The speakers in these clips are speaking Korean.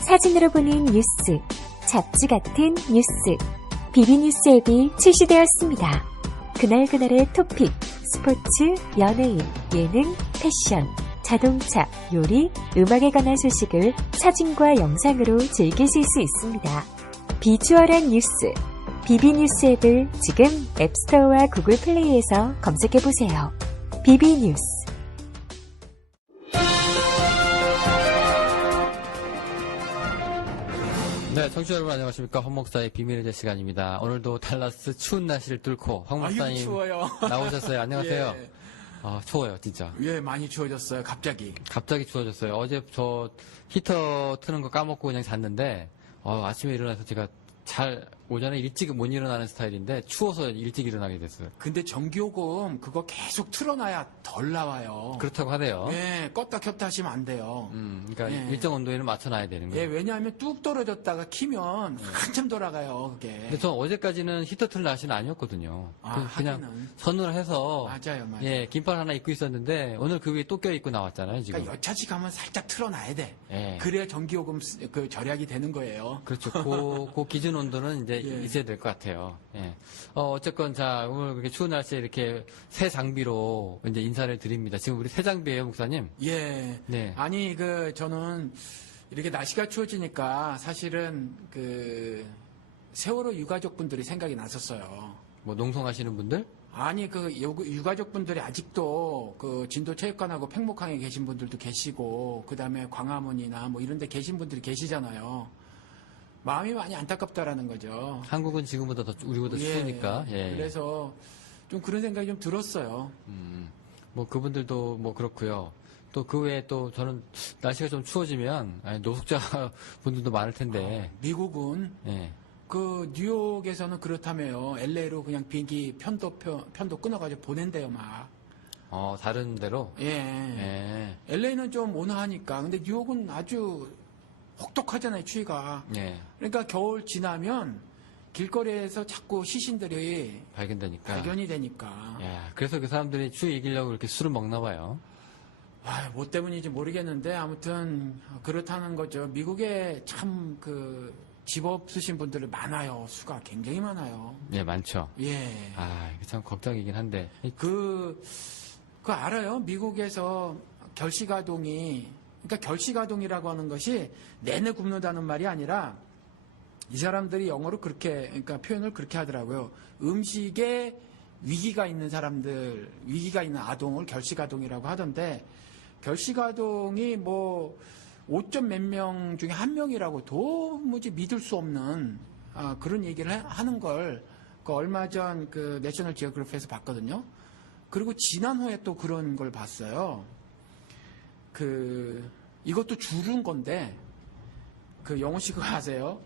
사진으로 보는 뉴스, 잡지 같은 뉴스, 비비뉴스 앱이 출시되었습니다. 그날그날의 토픽, 스포츠, 연예인, 예능, 패션, 자동차, 요리, 음악에 관한 소식을 사진과 영상으로 즐기실 수 있습니다. 비주얼한 뉴스, 비비뉴스 앱을 지금 앱스토어와 구글 플레이에서 검색해보세요. 비비뉴스. 네, 청취자 여러분 안녕하십니까. 황 목사의 비밀의 제 시간입니다. 오늘도 달라스 추운 날씨를 뚫고 황 목사님 추워요. 나오셨어요. 안녕하세요. 예. 추워요, 진짜. 예, 많이 추워졌어요. 갑자기. 갑자기 추워졌어요. 어제 저 히터 트는 거 까먹고 그냥 잤는데 아침에 일어나서 제가 오전에 일찍 못 일어나는 스타일인데 추워서 일찍 일어나게 됐어요. 근데 전기요금 그거 계속 틀어놔야 덜 나와요. 그렇다고 하네요. 예, 껐다 켰다 하시면 안 돼요. 그러니까 예. 일정 온도에는 맞춰놔야 되는 거예요. 예, 왜냐하면 뚝 떨어졌다가 키면 한참 돌아가요, 그게. 근데 전 어제까지는 히터 틀 날씨는 아니었거든요. 그냥 하기는. 선을 해서 맞아요. 예, 긴팔 하나 입고 있었는데 오늘 그 위에 또 껴입고 나왔잖아요, 지금. 그러니까 여차지 가면 살짝 틀어놔야 돼. 예. 그래야 전기요금 절약이 되는 거예요. 그렇죠. 그 기준 온도는 이제 예. 있어야 될 것 같아요. 예. 어쨌건 자, 오늘 그렇게 추운 날씨에 이렇게 새 장비로 이제 인사를 드립니다. 지금 우리 새 장비예요, 목사님? 예. 네. 아니, 저는 이렇게 날씨가 추워지니까 사실은 세월호 유가족분들이 생각이 났었어요. 뭐 농성하시는 분들? 아니, 유가족분들이 아직도 진도체육관하고 팽목항에 계신 분들도 계시고, 그 다음에 광화문이나 뭐 이런 데 계신 분들이 계시잖아요. 마음이 많이 안타깝다라는 거죠. 한국은 지금보다 우리보다 추우니까. 예. 그래서 좀 그런 생각이 좀 들었어요. 뭐 그분들도 뭐 그렇고요. 또 그 외에 또 저는 날씨가 좀 추워지면 노숙자 분들도 많을 텐데. 미국은 예. 뉴욕에서는 그렇다며요. LA로 그냥 비행기 편도 끊어가지고 보낸대요, 막. 다른 데로? 예. 예. LA는 좀 온화하니까. 근데 뉴욕은 아주 혹독하잖아요, 추위가. 예. 그러니까 겨울 지나면 길거리에서 자꾸 시신들이 발견이 되니까. 예. 그래서 그 사람들이 추위 이기려고 그렇게 술을 먹나 봐요. 뭐 때문인지 모르겠는데 아무튼 그렇다는 거죠. 미국에 참 집 없으신 분들이 많아요. 수가 굉장히 많아요. 예, 많죠. 예. 이게 참 걱정이긴 한데. 알아요? 미국에서 그러니까 결시가동이라고 하는 것이 내내 굶는다는 말이 아니라 이 사람들이 영어로 그러니까 표현을 그렇게 하더라고요. 음식에 위기가 있는 아동을 결시가동이라고 하던데, 결시가동이 뭐 5점 몇 명 중에 한 명이라고 도무지 믿을 수 없는 그런 얘기를 하는 걸 얼마 전 내셔널 지오그래피에서 봤거든요. 그리고 지난후에 또 그런 걸 봤어요. 이것도 줄은 건데, 영호 씨 그거 아세요?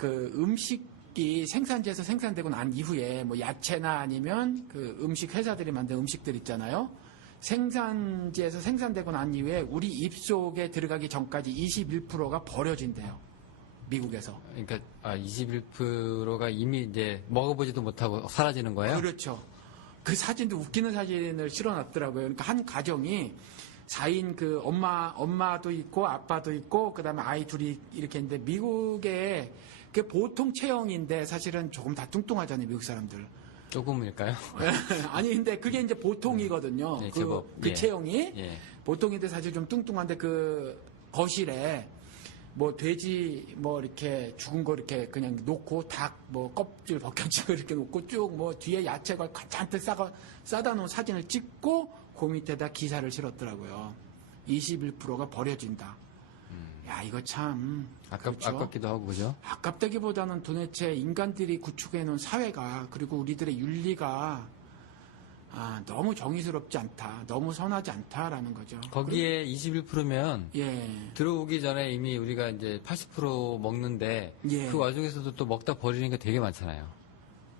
음식이 생산지에서 생산되고 난 이후에 뭐 야채나 아니면 음식 회사들이 만든 음식들 있잖아요. 생산지에서 생산되고 난 이후에 우리 입속에 들어가기 전까지 21%가 버려진대요. 미국에서. 그러니까 21%가 이미 이제 먹어보지도 못하고 사라지는 거예요? 그렇죠. 그 사진도 웃기는 사진을 실어놨더라고요. 그러니까 한 가정이 4인 엄마도 있고 아빠도 있고 그다음에 아이 둘이 이렇게 있는데, 미국의 보통 체형인데 사실은 조금 다 뚱뚱하잖아요, 미국 사람들. 조금일까요? 아니 근데 그게 이제 보통이거든요. 네, 제법. 예. 체형이 예. 보통인데 사실 좀 뚱뚱한데 거실에 뭐 돼지 뭐 이렇게 죽은 거 이렇게 그냥 놓고 닭 뭐 껍질 벗겨지고 이렇게 놓고 쭉 뭐 뒤에 야채가 잔뜩 싸다 놓은 사진을 찍고 그 밑에다 기사를 실었더라고요. 21%가 버려진다. 야, 이거 참 그렇죠? 아깝기도 하고, 그죠? 아깝다기보다는 도대체 인간들이 구축해 놓은 사회가, 그리고 우리들의 윤리가 너무 정의스럽지 않다, 너무 선하지 않다라는 거죠. 거기에 21%면 예. 들어오기 전에 이미 우리가 이제 80% 먹는데 예. 그 와중에서도 또 먹다 버리는 게 되게 많잖아요.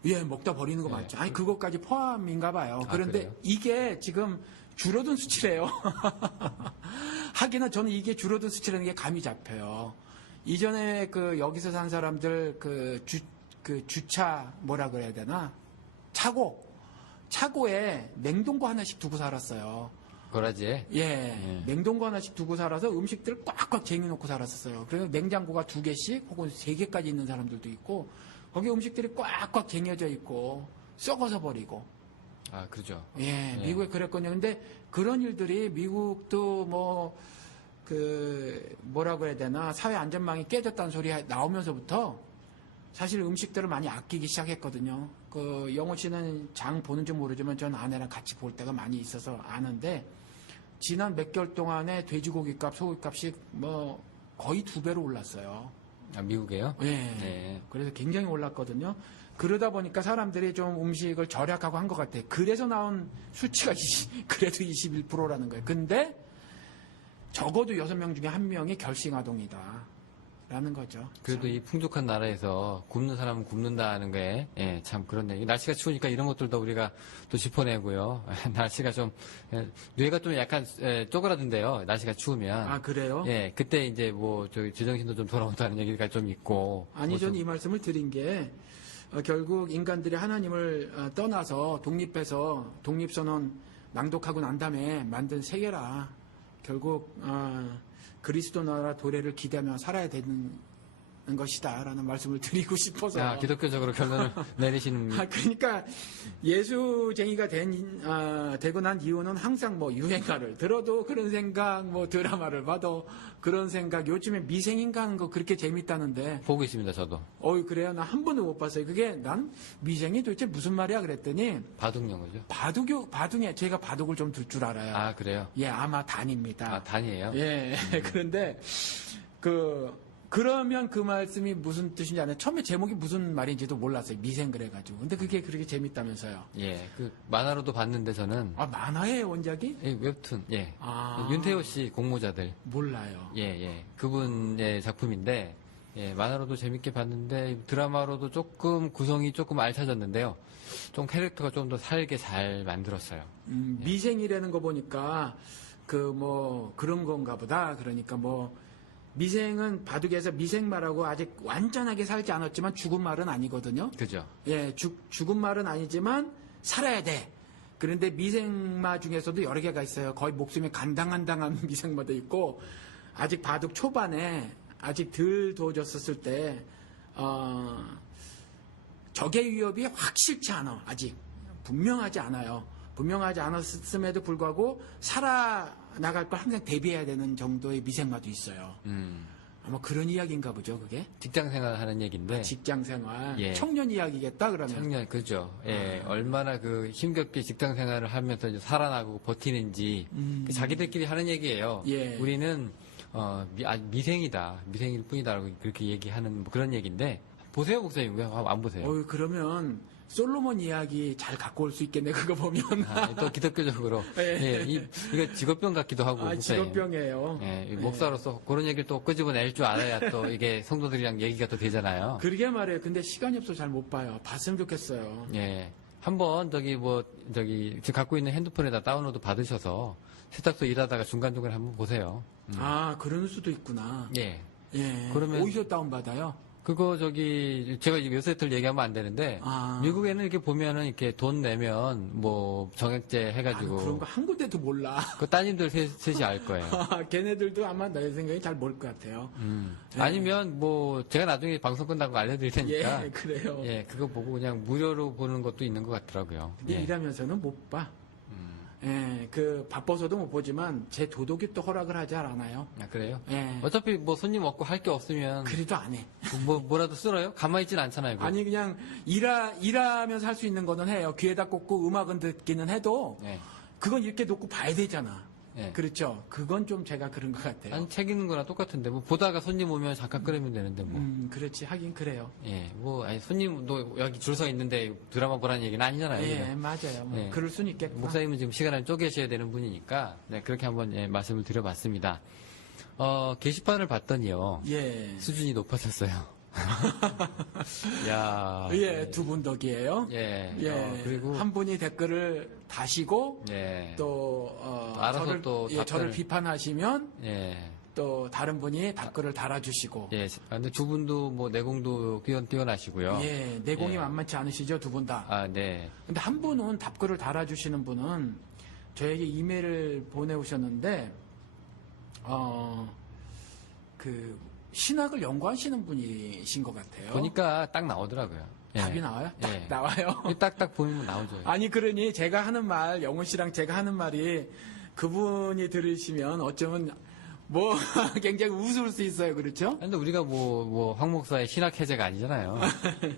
예, 먹다 버리는 거 예. 맞죠. 아니, 그것까지 포함인가 봐요. 그런데 그래요? 이게 지금 줄어든 수치래요. 하기는 저는 이게 줄어든 수치라는 게 감이 잡혀요. 이전에 여기서 산 사람들 주차 뭐라 그래야 되나? 차고에 냉동고 하나씩 두고 살았어요. 거라지에. 예, 냉동고 하나씩 두고 살아서 음식들을 꽉꽉 쟁여놓고 살았었어요. 그래서 냉장고가 2개씩 혹은 3개까지 있는 사람들도 있고, 거기 음식들이 꽉꽉 쟁여져 있고, 썩어서 버리고. 아, 그러죠. 예, 예. 미국에 그랬거든요. 근데 그런 일들이 미국도 뭐라고 해야 되나, 사회 안전망이 깨졌다는 소리 나오면서부터 사실 음식들을 많이 아끼기 시작했거든요. 그 영호 씨는 장 보는지 모르지만 전 아내랑 같이 볼 때가 많이 있어서 아는데, 지난 몇 개월 동안에 돼지고기 값, 소고기 값이 거의 2배로 올랐어요. 아, 미국에요? 예. 네. 그래서 굉장히 올랐거든요. 그러다 보니까 사람들이 좀 음식을 절약하고 한 것 같아요. 그래서 나온 수치가 그래도 21%라는 거예요. 근데 적어도 6명 중에 1명이 결식아동이다. 라는 거죠. 그래도 이 풍족한 나라에서 굶는 사람은 굶는다는 게, 예, 참 그렇네. 날씨가 추우니까 이런 것들도 우리가 또 짚어내고요. 날씨가 좀, 뇌가 좀 약간, 쪼그라든대요. 날씨가 추우면. 아, 그래요? 예, 그때 이제 제정신도 좀 돌아온다는 얘기가 좀 있고. 아니, 저는 이 말씀을 드린 게, 결국 인간들이 하나님을 떠나서 독립해서 독립선언 낭독하고 난 다음에 만든 세계라. 결국, 그리스도 나라 도래를 기대하며 살아야 되는 것이다라는 말씀을 드리고 싶어서. 아, 기독교적으로 결론을 내리시는. 그러니까 예수쟁이가 되고 난 이유는 항상 유행가를 들어도 그런 생각, 드라마를 봐도 그런 생각. 요즘에 미생인가 하는 거 그렇게 재밌다는데. 보고 있습니다, 저도. 그래요? 나 한 번도 못 봤어요. 그게 난 미생이 도대체 무슨 말이야 그랬더니 바둑 용어죠. 바둑에 제가 바둑을 좀 들 줄 알아요. 아, 그래요? 예, 아마 단입니다. 아, 단이에요? 예. 그런데 그러면 그 말씀이 무슨 뜻인지 아는 처음에 제목이 무슨 말인지도 몰랐어요. 미생 그래가지고. 근데 그게 그렇게 재밌다면서요. 예, 만화로도 봤는데 저는. 아, 만화의 원작이? 예, 웹툰, 예. 아. 윤태호 씨 공모자들. 몰라요. 예, 예. 그분의 작품인데, 예, 만화로도 재밌게 봤는데, 드라마로도 구성이 조금 알차졌는데요. 좀 캐릭터가 좀 더 살게 잘 만들었어요. 미생이라는 거 보니까, 그런 건가 보다. 그러니까 미생은 바둑에서 미생말하고 아직 완전하게 살지 않았지만 죽은 말은 아니거든요. 그죠? 예, 죽은 말은 아니지만 살아야 돼. 그런데 미생마 중에서도 여러 개가 있어요. 거의 목숨이 간당간당한 미생마도 있고, 아직 바둑 초반에 아직 덜 두어졌었을 때, 적의 위협이 확실치 않아. 아직 분명하지 않아요. 분명하지 않았음에도 불구하고 살아나갈 걸 항상 대비해야 되는 정도의 미생마도 있어요. 아마 그런 이야기인가 보죠, 그게? 직장 생활 하는 얘기인데. 직장 생활. 예. 청년 이야기겠다, 그러면. 청년, 그죠. 예, 얼마나 힘겹게 직장 생활을 하면서 이제 살아나고 버티는지. 자기들끼리 하는 얘기예요. 예. 우리는, 미생이다. 미생일 뿐이다라고 그렇게 얘기하는 그런 얘기인데. 보세요, 목사님. 왜 안 보세요? 그러면 솔로몬 이야기 잘 갖고 올 수 있겠네, 그거 보면. 또 기독교적으로. 예. 예, 이거 직업병 같기도 하고. 목사님. 직업병이에요. 예, 목사로서 그런 얘기를 또 끄집어낼 줄 알아야 또 이게 성도들이랑 얘기가 또 되잖아요. 그러게 말해요. 근데 시간이 없어서 잘 못 봐요. 봤으면 좋겠어요. 예. 한번 지금 갖고 있는 핸드폰에다 다운로드 받으셔서 세탁소 일하다가 중간중간에 한번 보세요. 그런 수도 있구나. 예. 예. 그러면- 어디서 다운받아요? 그거 제가 이 웹사이트를 얘기하면 안 되는데 미국에는 이렇게 보면은 이렇게 돈 내면 정액제 해가지고 그런 거 한 군데도 몰라. 그 따님들 셋이 알 거예요. 걔네들도 아마 내 생각에 잘 모를 것 같아요. 예. 아니면 제가 나중에 방송 끝나고 알려드릴 테니까 예, 그래요. 예, 그거 보고 그냥 무료로 보는 것도 있는 것 같더라고요. 근데 예. 일하면서는 못 봐. 예, 바빠서도 못 보지만 제 도덕이 또 허락을 하지 않아요. 아, 그래요? 예. 어차피 손님 없고 할 게 없으면 그래도 안 해. 뭐라도 쓸어요? 가만히 있진 않잖아요. 그거. 아니 그냥 일하면서 할 수 있는 거는 해요. 귀에다 꽂고 음악은 듣기는 해도 예. 그건 이렇게 놓고 봐야 되잖아. 예. 그렇죠. 그건 좀 제가 그런 것 같아요. 아니, 책 읽는 거랑 똑같은데, 보다가 손님 오면 잠깐 끓이면 되는데, 그렇지. 하긴 그래요. 예, 손님도 여기 줄 서 있는데 드라마 보라는 얘기는 아니잖아요. 예, 그죠? 맞아요. 예. 그럴 수는 있겠다. 목사님은 지금 시간을 쪼개셔야 되는 분이니까, 네, 그렇게 한번 말씀을 드려봤습니다. 게시판을 봤더니요, 예. 수준이 높아졌어요. 야. 예, 두 분 덕이에요. 예. 예. 그리고, 한 분이 댓글을 다시고 예. 또 알아서 또 저를 답변을- 비판하시면 예. 또 다른 분이 댓글을 달아주시고 예. 근데 두 분도 내공도 뛰어나시고요. 예, 내공이 예. 만만치 않으시죠, 두 분 다. 아, 네. 근데 한 분은 답글을 달아주시는 분은 저에게 이메일을 보내오셨는데 그 신학을 연구하시는 분이신 것 같아요. 보니까 딱 나오더라고요. 예. 답이 나와요? 딱 예. 나와요. 딱딱 보면 나오죠. 아니 그러니 제가 하는 말, 영훈 씨랑 제가 하는 말이 그분이 들으시면 어쩌면 뭐 굉장히 우스울 수 있어요. 그렇죠? 근데 우리가 황 목사의 신학 해제가 아니잖아요.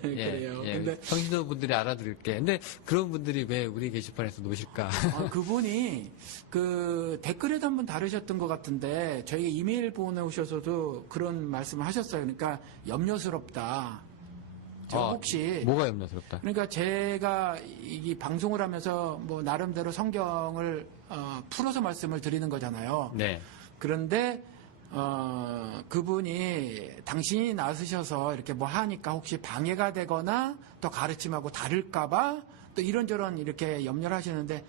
그래요. 예. 근데 성신도 분들이 알아들을게. 근데 그런 분들이 왜 우리 게시판에서 노실까? 그분이 그 댓글에도 한번 다루셨던 것 같은데 저희가 이메일 보내오셔서도 그런 말씀을 하셨어요. 그러니까 염려스럽다. 제가 혹시 뭐가 염려스럽다? 그러니까 제가 이 방송을 하면서 뭐 나름대로 성경을 풀어서 말씀을 드리는 거잖아요. 네. 그런데 그분이 당신이 나서셔서 이렇게 뭐 하니까 혹시 방해가 되거나 또 가르침하고 다를까봐 또 이런저런 이렇게 염려를 하시는데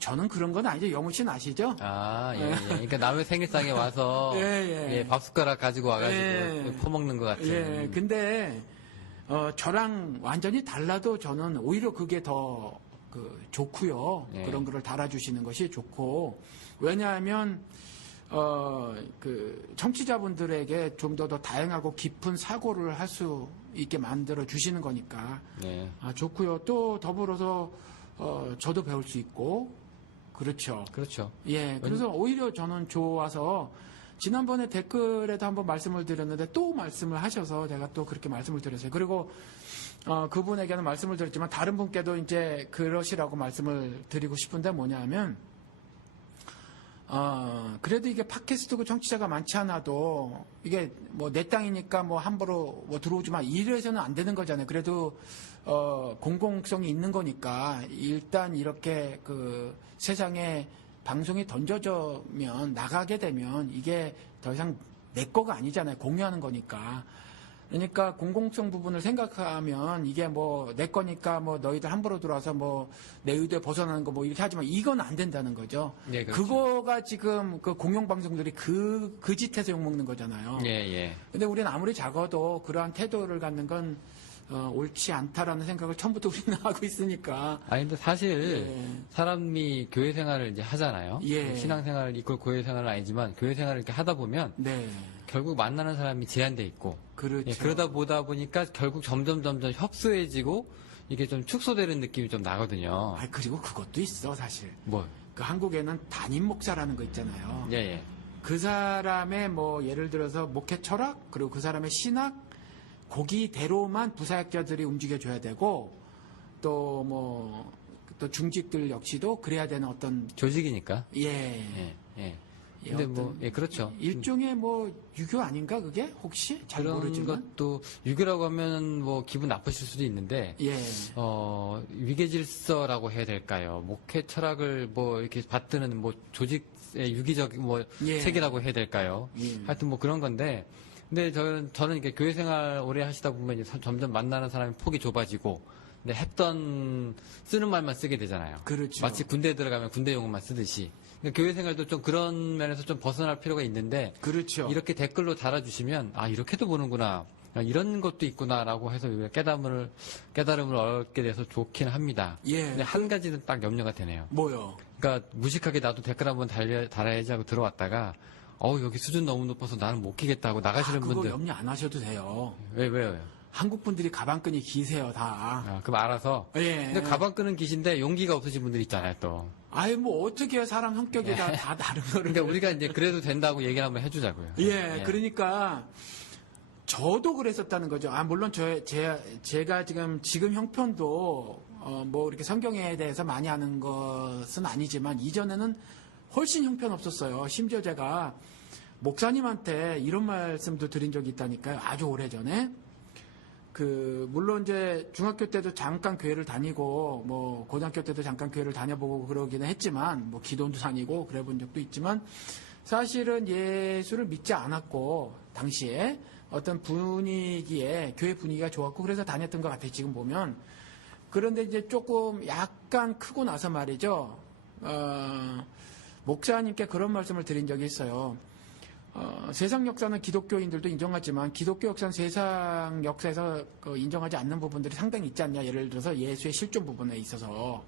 저는 그런 건 아니죠. 영훈 씨는 아시죠? 예. 그러니까 남의 생일상에 와서 예. 밥숟가락 가지고 와가지고 예. 퍼먹는 것 같은. 예. 근데 저랑 완전히 달라도 저는 오히려 그게 더 좋고요. 예. 그런 거를 달아주시는 것이 좋고 왜냐하면 그 청취자분들에게 좀 더 다양하고 깊은 사고를 할 수 있게 만들어 주시는 거니까 네. 좋고요. 또 더불어서 저도 배울 수 있고 그렇죠. 그렇죠. 예, 그래서 오히려 저는 좋아서 지난번에 댓글에도 한번 말씀을 드렸는데 또 말씀을 하셔서 제가 또 그렇게 말씀을 드렸어요. 그리고 그분에게는 말씀을 드렸지만 다른 분께도 이제 그러시라고 말씀을 드리고 싶은데 뭐냐면 그래도 이게 팟캐스트고 청취자가 많지 않아도 이게 뭐 내 땅이니까 뭐 함부로 뭐 들어오지 마 이래서는 안 되는 거잖아요. 그래도 공공성이 있는 거니까 일단 이렇게 그 세상에 방송이 던져져면 나가게 되면 이게 더 이상 내 거가 아니잖아요. 공유하는 거니까. 그러니까 공공성 부분을 생각하면 이게 뭐 내 거니까 뭐 너희들 함부로 들어와서 뭐 내 의도에 벗어나는 거 뭐 이렇게 하지만 이건 안 된다는 거죠. 네, 그렇죠. 그거가 지금 그 공영방송들이 그 짓에서 욕먹는 거잖아요. 예. 근데 우리는 아무리 작아도 그러한 태도를 갖는 건 옳지 않다라는 생각을 처음부터 우리는 하고 있으니까. 아니, 근데 사실 예. 사람이 교회 생활을 이제 하잖아요. 예. 신앙 생활을 이끌 교회 생활은 아니지만 교회 생활을 이렇게 하다 보면 네. 결국 만나는 사람이 제한돼 있고 그렇죠. 예, 그러다 보다 보니까 결국 점점 협소해지고 이게 좀 축소되는 느낌이 좀 나거든요. 그리고 그것도 있어 사실. 뭐? 그 한국에는 담임 목사라는 거 있잖아요. 예. 그 사람의 뭐 예를 들어서 목회 철학 그리고 그 사람의 신학 거기대로만 부사역자들이 움직여줘야 되고 또 뭐 또 중직들 역시도 그래야 되는 어떤 조직이니까. 예. 근데 뭐, 그렇죠. 일종의 뭐 유교 아닌가 그게 혹시 잘 그런 모르지만 것도 유교라고 하면 뭐 기분 나쁘실 수도 있는데 예. 위계 질서라고 해야 될까요? 목회 철학을 뭐 이렇게 받드는 뭐 조직의 유기적 뭐 예. 체계라고 해야 될까요? 예. 하여튼 뭐 그런 건데 근데 저는 이렇게 교회 생활 오래 하시다 보면 이제 점점 만나는 사람이 폭이 좁아지고 근데 쓰는 말만 쓰게 되잖아요. 그렇죠. 마치 군대에 들어가면 군대 용어만 쓰듯이. 그러니까 교회 생활도 좀 그런 면에서 좀 벗어날 필요가 있는데 그렇죠. 이렇게 댓글로 달아주시면 이렇게도 보는구나 이런 것도 있구나라고 해서 깨달음을 얻게 돼서 좋긴 합니다. 예. 근데 한 가지는 딱 염려가 되네요. 뭐요? 그러니까 무식하게 나도 댓글 한번 달아야지 하고 들어왔다가 여기 수준 너무 높아서 나는 못 키겠다고 나가시는 그거 분들 염려 안 하셔도 돼요. 왜요? 한국 분들이 가방끈이 기세요 다. 그럼 알아서. 예. 근데 가방 끄는 기신데 용기가 없으신 분들 있잖아요 또. 뭐 어떻게 사람 성격이 다 다른 거를. 그러니까 우리가 이제 그래도 된다고 얘기를 한번 해주자고요. 예. 그러니까 저도 그랬었다는 거죠. 물론 제가 지금 형편도 뭐 이렇게 성경에 대해서 많이 아는 것은 아니지만 이전에는 훨씬 형편없었어요. 심지어 제가 목사님한테 이런 말씀도 드린 적이 있다니까요. 아주 오래전에. 물론 이제 중학교 때도 잠깐 교회를 다니고 뭐 고등학교 때도 잠깐 교회를 다녀보고 그러기는 했지만 뭐 기도원도 다니고 그래 본 적도 있지만 사실은 예수를 믿지 않았고 당시에 어떤 분위기에 교회 분위기가 좋았고 그래서 다녔던 것 같아요. 지금 보면. 그런데 이제 조금 약간 크고 나서 말이죠. 목사님께 그런 말씀을 드린 적이 있어요. 세상 역사는 기독교인들도 인정하지만 기독교 역사는 세상 역사에서 인정하지 않는 부분들이 상당히 있지 않냐. 예를 들어서 예수의 실존 부분에 있어서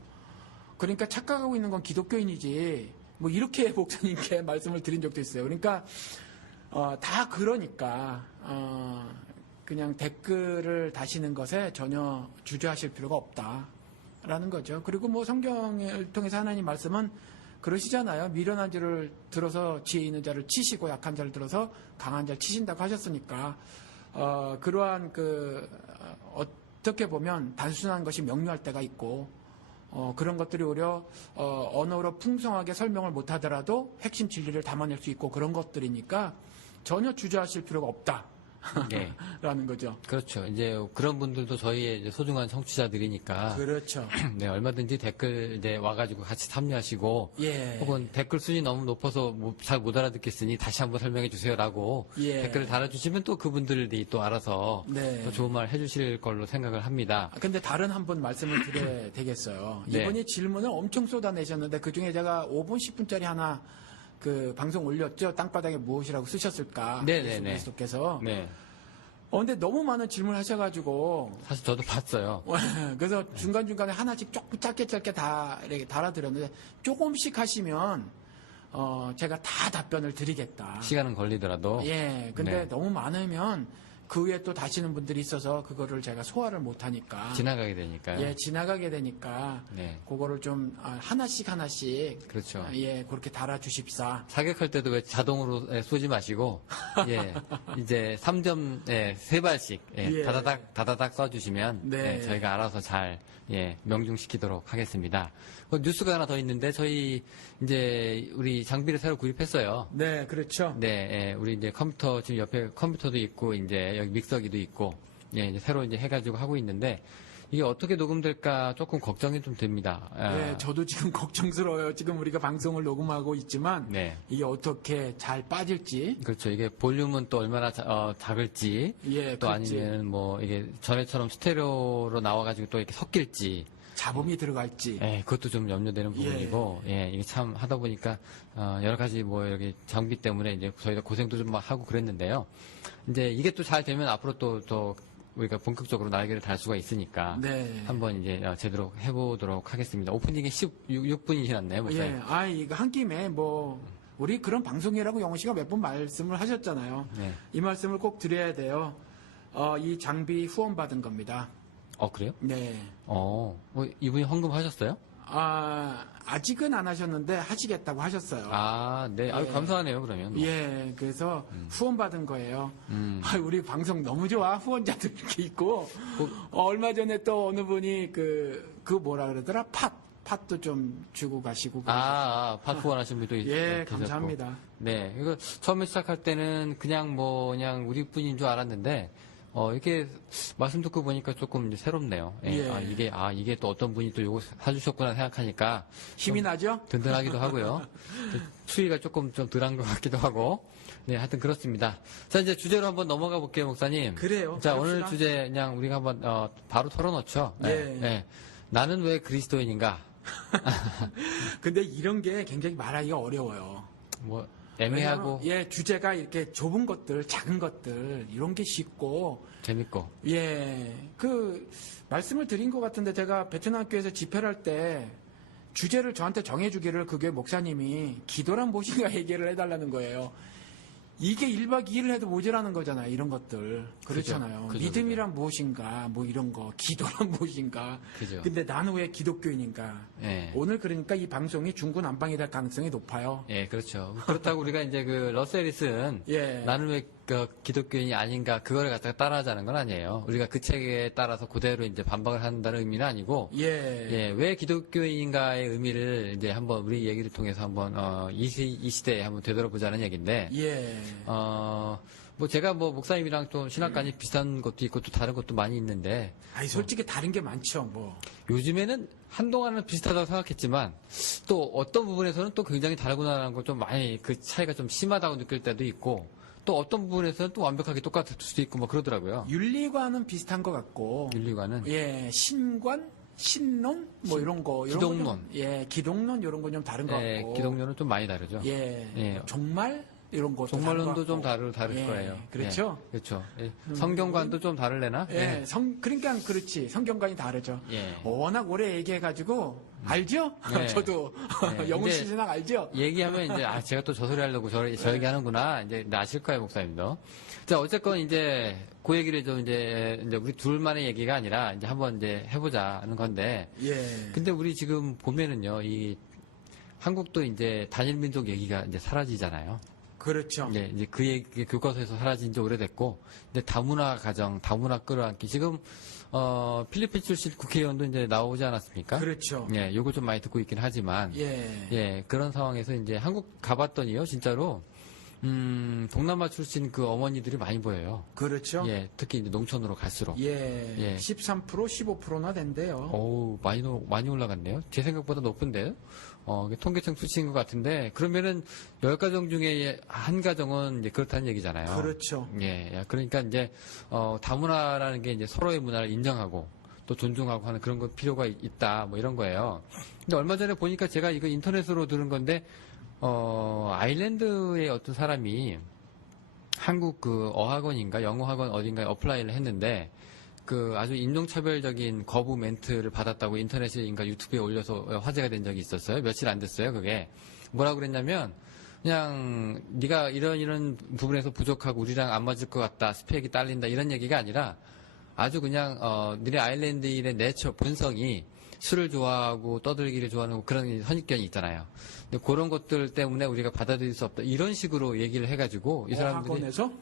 그러니까 착각하고 있는 건 기독교인이지. 뭐 이렇게 목사님께 말씀을 드린 적도 있어요. 그러니까 다 그러니까 그냥 댓글을 다시는 것에 전혀 주저하실 필요가 없다라는 거죠. 그리고 뭐 성경을 통해서 하나님 말씀은 그러시잖아요. 미련한 자를 들어서 지혜 있는 자를 치시고 약한 자를 들어서 강한 자를 치신다고 하셨으니까 그러한 어떻게 보면 단순한 것이 명료할 때가 있고 그런 것들이 오히려 언어로 풍성하게 설명을 못하더라도 핵심 진리를 담아낼 수 있고 그런 것들이니까 전혀 주저하실 필요가 없다. 네. 라는 거죠. 그렇죠. 이제 그런 분들도 저희의 이제 소중한 청취자들이니까. 그렇죠. 네, 얼마든지 댓글 이제 와가지고 같이 참여하시고. 예. 혹은 댓글 순위 너무 높아서 잘 못 알아듣겠으니 다시 한번 설명해 주세요라고. 예. 댓글을 달아주시면 또 그분들이 또 알아서. 네. 더 좋은 말 해주실 걸로 생각을 합니다. 근데 다른 한 분 말씀을 드려야 되겠어요. 네. 이분이 질문을 엄청 쏟아내셨는데 그 중에 제가 5분, 10분짜리 하나 방송 올렸죠. 땅바닥에 무엇이라고 쓰셨을까. 네네네. 예수께서. 네. 근데 너무 많은 질문을 하셔가지고. 사실 저도 봤어요. 그래서 중간중간에 하나씩 조금 짧게 다 이렇게 달아드렸는데 조금씩 하시면 제가 다 답변을 드리겠다. 시간은 걸리더라도. 예. 근데 네. 너무 많으면 그 위에 또 다시는 분들이 있어서 그거를 제가 소화를 못하니까. 지나가게 되니까요. 예, 지나가게 되니까. 네. 그거를 좀 하나씩 그렇죠. 예, 그렇게 달아주십사. 사격할 때도 왜 자동으로 쏘지 마시고, 예, 이제 3점, 예, 3발씩, 예, 예. 다다닥 쏴주시면, 네. 예, 저희가 알아서 잘, 예, 명중시키도록 하겠습니다. 뉴스가 하나 더 있는데, 저희, 이제, 우리 장비를 새로 구입했어요. 네, 그렇죠. 네, 예, 우리 이제 컴퓨터, 지금 옆에 컴퓨터도 있고, 이제 여기 믹서기도 있고, 예, 이제 새로 이제 해가지고 하고 있는데, 이게 어떻게 녹음될까 조금 걱정이 좀 됩니다. 네, 저도 지금 걱정스러워요. 지금 우리가 방송을 녹음하고 있지만 네. 이게 어떻게 잘 빠질지. 그렇죠. 이게 볼륨은 또 얼마나 작을지, 예, 또 그렇지. 아니면 뭐 이게 전에처럼 스테레오로 나와가지고 또 이렇게 섞일지, 잡음이 들어갈지. 예, 그것도 좀 염려되는 부분이고, 예, 이게 참 하다 보니까 여러 가지 뭐 이렇게 장비 때문에 이제 저희가 고생도 좀 막 하고 그랬는데요. 이제 이게 또 잘 되면 앞으로 또 우리가 본격적으로 날개를 달 수가 있으니까 네. 한번 이제 제대로 해보도록 하겠습니다. 오프닝이 16분이 지났네요, 벌써. 예, 이거 한 김에 우리 그런 방송이라고 영호 씨가 몇 번 말씀을 하셨잖아요. 네. 이 말씀을 꼭 드려야 돼요. 이 장비 후원받은 겁니다. 그래요? 네. 이분이 헌금하셨어요? 아직은 안 하셨는데 하시겠다고 하셨어요. 네. 아유, 예. 감사하네요, 그러면. 예, 그래서 후원받은 거예요. 우리 방송 너무 좋아. 후원자들 이렇게 있고. 얼마 전에 또 어느 분이 뭐라 그러더라? 팥도 좀 주고 가시고. 팟 후원하신 분도 예, 계셨고. 감사합니다. 네. 이거 처음에 시작할 때는 그냥 우리뿐인 줄 알았는데, 이렇게 말씀 듣고 보니까 조금 이제 새롭네요. 예. 예. 이게 또 어떤 분이 또 요거 사주셨구나 생각하니까. 힘이 좀 나죠? 든든하기도 하고요. 추위가 조금 좀 덜한 것 같기도 하고. 네, 하여튼 그렇습니다. 자, 이제 주제로 한번 넘어가 볼게요, 목사님. 그래요. 자, 그럽시다. 오늘 주제 그냥 우리가 한번, 바로 털어놓죠. 예. 예. 나는 왜 그리스도인인가? 근데 이런 게 굉장히 말하기가 어려워요. 애매하고. 왜냐면, 주제가 이렇게 좁은 것들, 작은 것들, 이런 게 쉽고. 재밌고. 말씀을 드린 것 같은데 제가 베트남 학교에서 집회를 할 때 주제를 저한테 정해주기를 그게 목사님이 기도란 무엇인가 얘기를 해달라는 거예요. 이게 1박 2일을 해도 모자라는 거잖아요. 이런 것들. 그렇잖아요. 그죠. 믿음이란 무엇인가, 이런 거. 기도란 무엇인가. 그죠. 근데 나는 왜 기독교인인가. 예. 오늘 그러니까 이 방송이 중구난방이 될 가능성이 높아요. 예, 그렇죠. 그렇다고 우리가 이제 러셀 에리슨 예. 나는 왜 기독교인이 아닌가 그거를 갖다가 따라하자는 건 아니에요. 우리가 그 책에 따라서 그대로 이제 반박을 한다는 의미는 아니고 왜 기독교인인가의 의미를 이제 한번 우리 얘기를 통해서 한번 이 시대에 한번 되돌아보자는 얘기인데 제가 목사님이랑 또 신학관이 비슷한 것도 있고 또 다른 것도 많이 있는데 솔직히 다른 게 많죠. 요즘에는 한동안은 비슷하다고 생각했지만 또 어떤 부분에서는 또 굉장히 다르구나라는 걸 좀 많이 그 차이가 좀 심하다고 느낄 때도 있고 또 어떤 부분에서는 또 완벽하게 똑같을 수도 있고 그러더라고요. 윤리관은 비슷한 것 같고 윤리관은 신관, 신론 이런 거 기독론. 기독론 이런 건 좀 다른 것 같고 기독론은 좀 많이 다르죠. 종말 이런 것도 종말론도 좀 다른 것 같고. 다를 예, 거예요. 그렇죠. 예, 그렇죠. 예. 성경관도 좀 다를래나? 예, 그러니까 그렇지. 성경관이 다르죠. 예. 워낙 오래 얘기해가지고 알죠? 네. 저도 네. 영훈 이제 씨 신앙 알죠? 얘기하면 이제 제가 또 저 소리 하려고 저 얘기 하는구나. 이제 아실 거예요, 목사님도. 자, 어쨌건 이제 그 얘기를 좀 이제 우리 둘만의 얘기가 아니라 이제 한번 이제 해보자는 건데. 예. 근데 우리 지금 보면은요, 이 한국도 이제 단일 민족 얘기가 이제 사라지잖아요. 그렇죠. 네, 이제 그 얘기 교과서에서 사라진 지 오래됐고, 근데 다문화 가정, 다문화 끌어안기 지금 필리핀 출신 국회의원도 이제 나오지 않았습니까? 그렇죠. 예, 요걸 좀 많이 듣고 있긴 하지만, 예. 예, 그런 상황에서 이제 한국 가봤더니요, 진짜로, 동남아 출신 그 어머니들이 많이 보여요. 그렇죠. 예, 특히 이제 농촌으로 갈수록. 예. 예. 13%, 15%나 된대요. 어우, 많이 올라갔네요. 제 생각보다 높은데요? 통계청 수치인 것 같은데, 그러면은 10가정 중에 한 가정은 이제 그렇다는 얘기잖아요. 그렇죠. 예, 그러니까 이제, 다문화라는 게 이제 서로의 문화를 인정하고, 또 존중하고 하는 그런 거 필요가 있다, 뭐 이런 거예요. 근데 얼마 전에 보니까 제가 이거 인터넷으로 들은 건데, 아일랜드의 어떤 사람이 한국 그 어학원인가 영어학원 어딘가에 어플라이를 했는데 그 아주 인종차별적인 거부 멘트를 받았다고 인터넷인가 유튜브에 올려서 화제가 된 적이 있었어요. 며칠 안 됐어요, 그게. 뭐라고 그랬냐면 그냥 네가 이런 부분에서 부족하고 우리랑 안 맞을 것 같다, 스펙이 딸린다 이런 얘기가 아니라 아주 그냥 너네 아일랜드인의 내처 본성이 술을 좋아하고 떠들기를 좋아하는 그런 선입견이 있잖아요. 근데 그런 것들 때문에 우리가 받아들일 수 없다. 이런 식으로 얘기를 해가지고 이 사람들이 학원에서?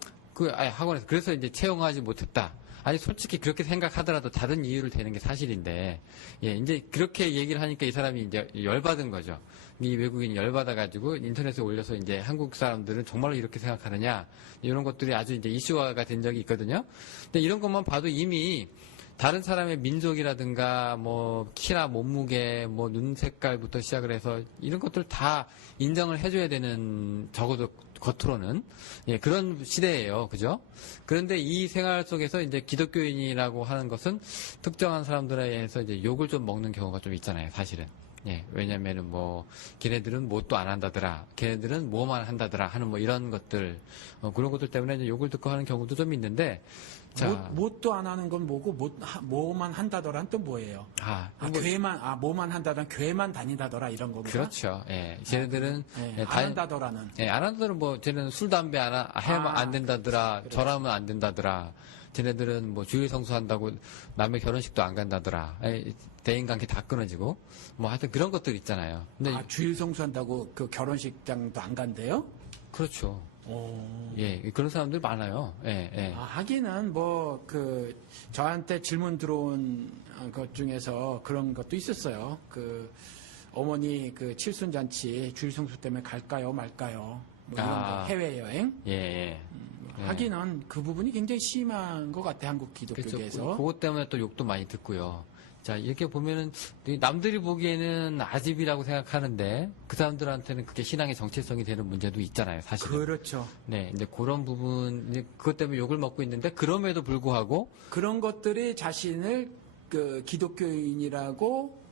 학원에서 그래서 이제 채용하지 못했다. 아니 솔직히 그렇게 생각하더라도 다른 이유를 대는 게 사실인데 예 이제 그렇게 얘기를 하니까 이 사람이 이제 열받은 거죠. 이 외국인이 열받아가지고 인터넷에 올려서 이제 한국 사람들은 정말로 이렇게 생각하느냐 이런 것들이 아주 이제 이슈화가 된 적이 있거든요. 근데 이런 것만 봐도 이미 다른 사람의 민족이라든가 뭐 키나 몸무게 뭐 눈 색깔부터 시작을 해서 이런 것들 다 인정을 해줘야 되는 적어도 겉으로는 예 그런 시대예요, 그죠? 그런데 이 생활 속에서 이제 기독교인이라고 하는 것은 특정한 사람들에 의해서 이제 욕을 좀 먹는 경우가 좀 있잖아요, 사실은. 예, 왜냐면은 뭐, 걔네들은 뭣도 안 한다더라, 걔네들은 뭐만 한다더라 하는 뭐 이런 것들, 그런 것들 때문에 이제 욕을 듣고 하는 경우도 좀 있는데, 자. 뭣도 안 하는 건 뭐고, 뭐만 한다더란 또 뭐예요? 뭐만 한다더란 교회만 다니다더라 이런 거구나. 그렇죠. 예. 쟤네들은. 안 한다더라는. 예, 안 한다더라 뭐, 쟤네는 술, 담배 하면 안 된다더라, 그렇죠. 절하면 안 된다더라. 쟤네들은 뭐 주일 성수한다고 남의 결혼식도 안 간다더라. 대인관계 다 끊어지고 뭐 하여튼 그런 것들 있잖아요. 근데 주일 성수한다고 그 결혼식장도 안 간대요? 그렇죠. 오. 예, 그런 사람들 많아요. 예, 예. 하기는 뭐 저한테 질문 들어온 것 중에서 그런 것도 있었어요. 어머니 칠순잔치 주일 성수 때문에 갈까요, 말까요? 뭐 이런 거 해외여행. 예, 예. 하기는 그 부분이 굉장히 심한 것 같아, 한국 기독교계에서. 그렇죠. 그것 때문에 또 욕도 많이 듣고요. 자, 이렇게 보면은 남들이 보기에는 아집이라고 생각하는데 그 사람들한테는 그게 신앙의 정체성이 되는 문제도 있잖아요, 사실. 그렇죠. 네, 이제 그런 부분, 이제 그것 때문에 욕을 먹고 있는데 그럼에도 불구하고 그런 것들이 자신을 기독교인이라고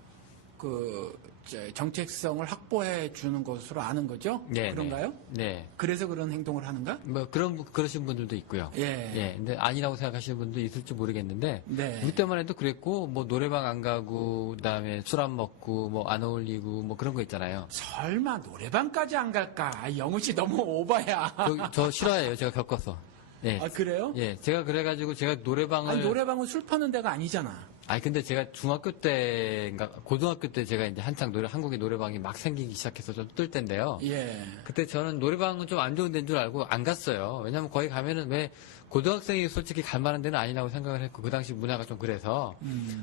정체성을 확보해 주는 것으로 아는 거죠? 네, 그런가요? 네. 그래서 그런 행동을 하는가? 뭐 그러신 분들도 있고요. 예. 예. 근데 아니라고 생각하시는 분도 있을지 모르겠는데 네. 우리 때만 해도 그랬고 뭐 노래방 안 가고 그다음에 술 안 먹고 뭐 안 어울리고 뭐 그런 거 있잖아요. 설마 노래방까지 안 갈까? 영우 씨 너무 오바야. 저 싫어해요. 제가 겪었어. 예. 그래요? 예. 제가 그래가지고 제가 노래방은 술 파는 데가 아니잖아. 근데 제가 중학교 때인가 고등학교 때 제가 이제 한창 한국의 노래방이 막 생기기 시작해서 좀 뜰 때인데요. 예. 그때 저는 노래방은 좀 안 좋은 데인 줄 알고 안 갔어요. 왜냐면 거기 가면은 왜 고등학생이 솔직히 갈 만한 데는 아니라고 생각을 했고 그 당시 문화가 좀 그래서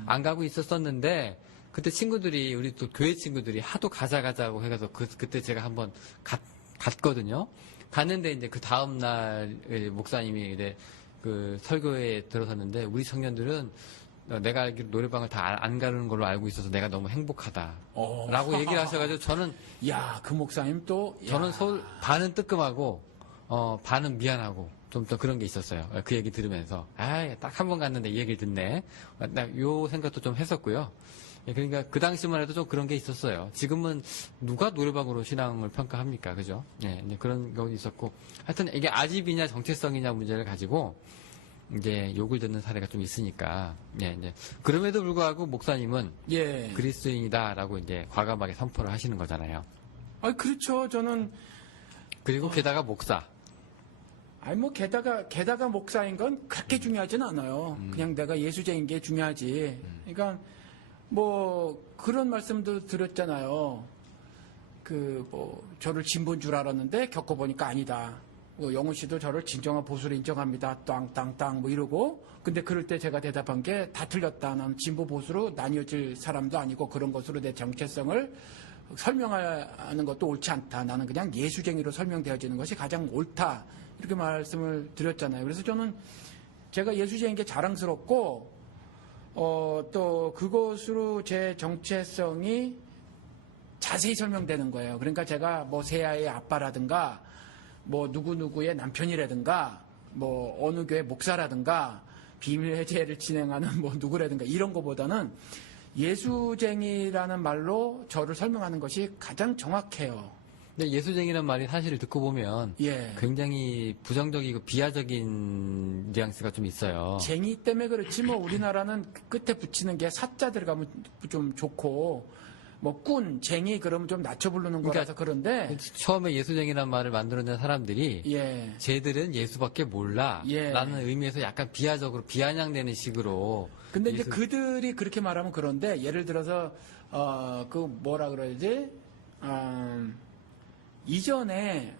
안 가고 있었었는데 그때 친구들이 우리 또 교회 친구들이 하도 가자고 해가지고 그때 제가 한번 갔거든요. 갔는데 이제 그 다음 날 목사님이 이제 그 설교에 들어섰는데 우리 청년들은 내가 알기로 노래방을 다 안 가는 걸로 알고 있어서 내가 너무 행복하다. 라고 얘기를 하셔가지고 저는. 그 목사님 또. 저는 반은 뜨끔하고, 반은 미안하고, 좀 더 그런 게 있었어요. 그 얘기 들으면서. 딱 한 번 갔는데 이 얘기를 듣네. 요 생각도 좀 했었고요. 예, 그러니까 그 당시만 해도 좀 그런 게 있었어요. 지금은 누가 노래방으로 신앙을 평가합니까? 그죠? 예, 이제 그런 경우도 있었고. 하여튼 이게 아집이냐 정체성이냐 문제를 가지고 이제 욕을 듣는 사례가 좀 있으니까. 예, 이제 그럼에도 불구하고 목사님은 예. 그리스도인이다라고 이제 과감하게 선포를 하시는 거잖아요. 아, 그렇죠. 저는 그리고 게다가 목사. 아니 뭐 게다가 목사인 건 그렇게 중요하진 않아요. 그냥 내가 예수쟁인 게 중요하지. 그러니까 뭐 그런 말씀도 드렸잖아요. 그 뭐 저를 진보인 줄 알았는데 겪어보니까 아니다. 뭐 영훈 씨도 저를 진정한 보수로 인정합니다. 땅땅땅 뭐 이러고. 근데 그럴 때 제가 대답한 게 다 틀렸다. 난 진보 보수로 나뉘어질 사람도 아니고 그런 것으로 내 정체성을 설명하는 것도 옳지 않다. 나는 그냥 예수쟁이로 설명되어지는 것이 가장 옳다. 이렇게 말씀을 드렸잖아요. 그래서 저는 제가 예수쟁인 게 자랑스럽고 또 그것으로 제 정체성이 자세히 설명되는 거예요. 그러니까 제가 뭐 세아의 아빠라든가 뭐 누구누구의 남편이라든가 뭐 어느 교회 목사라든가 비밀 해제를 진행하는 뭐 누구라든가 이런 거보다는 예수쟁이라는 말로 저를 설명하는 것이 가장 정확해요. 근데 예수쟁이라는 말이 사실을 듣고 보면 예. 굉장히 부정적이고 비하적인 뉘앙스가 좀 있어요. 쟁이 때문에 그렇지 뭐 우리나라는 끝에 붙이는 게 사자 들어가면 좀 좋고 뭐 꾼, 쟁이 그러면 좀 낮춰 부르는 거라서 그런데 처음에 예수쟁이라는 말을 만들어낸 사람들이 예. 쟤들은 예수밖에 몰라 예. 라는 의미에서 약간 비하적으로 비아냥대는 식으로 근데 이제 그들이 그렇게 말하면 그런데 예를 들어서 그 뭐라 그러지? 이전에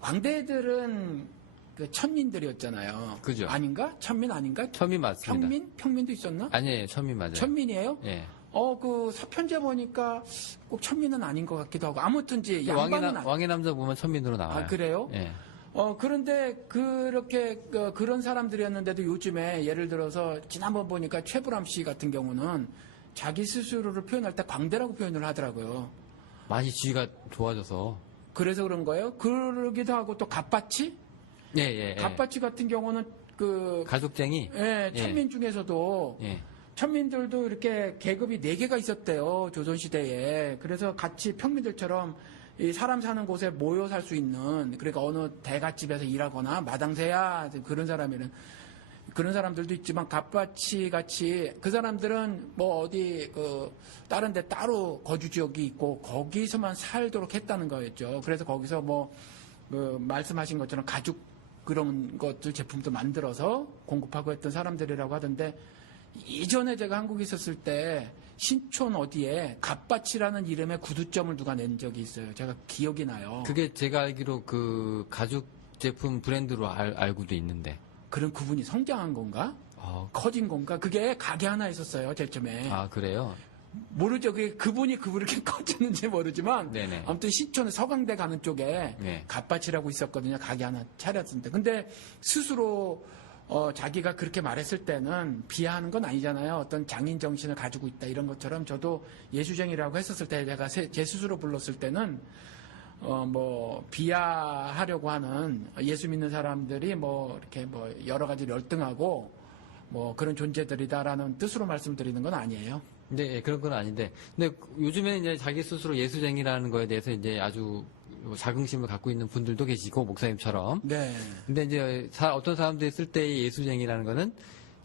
광대들은 그 천민들이었잖아요. 그죠. 아닌가? 천민 아닌가? 천민 맞습니다. 평민도 있었나? 아니에요. 천민 맞아요. 천민이에요? 예. 그 사편제 보니까 꼭 천민은 아닌 것 같기도 하고 아무튼지 양반은 왕의 남자 보면 천민으로 나와요. 아 그래요? 예. 그런데 그렇게 그런 사람들이었는데도 요즘에 예를 들어서 지난번 보니까 최불암 씨 같은 경우는 자기 스스로를 표현할 때 광대라고 표현을 하더라고요. 많이 지위가 좋아져서. 그래서 그런 거예요. 그러기도 하고 또 갓바치? 예. 갓바치 같은 경우는 가족쟁이. 천민 중에서도 예. 천민들도 이렇게 계급이 4개가 있었대요. 조선시대에. 그래서 같이 평민들처럼 이 사람 사는 곳에 모여 살 수 있는, 그러니까 어느 대갓집에서 일하거나 마당새야 그런 그런 사람들도 있지만 갓바치 같이 그 사람들은 뭐 어디 다른 데 따로 거주 지역이 있고 거기서만 살도록 했다는 거였죠. 그래서 거기서 뭐 말씀하신 것처럼 가죽 그런 것들 제품도 만들어서 공급하고 했던 사람들이라고 하던데 이전에 제가 한국에 있었을 때 신촌 어디에 갓바치라는 이름의 구두점을 누가 낸 적이 있어요. 제가 기억이 나요. 그게 제가 알기로 그 가죽 제품 브랜드로 알고도 있는데. 그런 그분이 성장한 건가? 커진 건가? 그게 가게 하나 있었어요. 제일 처음에. 아, 그래요? 모르죠. 그분이 그렇게 커졌는지 모르지만 네네. 아무튼 신촌에 서강대 가는 쪽에 네. 갓바치라고 있었거든요. 가게 하나 차렸는데. 근데 스스로 자기가 그렇게 말했을 때는 비하하는 건 아니잖아요. 어떤 장인 정신을 가지고 있다 이런 것처럼 저도 예수쟁이라고 했었을 때 제가 제 스스로 불렀을 때는 뭐 비하하려고 하는 예수 믿는 사람들이 뭐 이렇게 뭐 여러 가지 열등하고 뭐 그런 존재들이다라는 뜻으로 말씀드리는 건 아니에요. 네, 그런 건 아닌데. 근데 요즘에 이제 자기 스스로 예수쟁이라는 거에 대해서 이제 아주 자긍심을 갖고 있는 분들도 계시고, 목사님처럼. 네. 근데 이제 어떤 사람들이 쓸 때의 예수쟁이라는 거는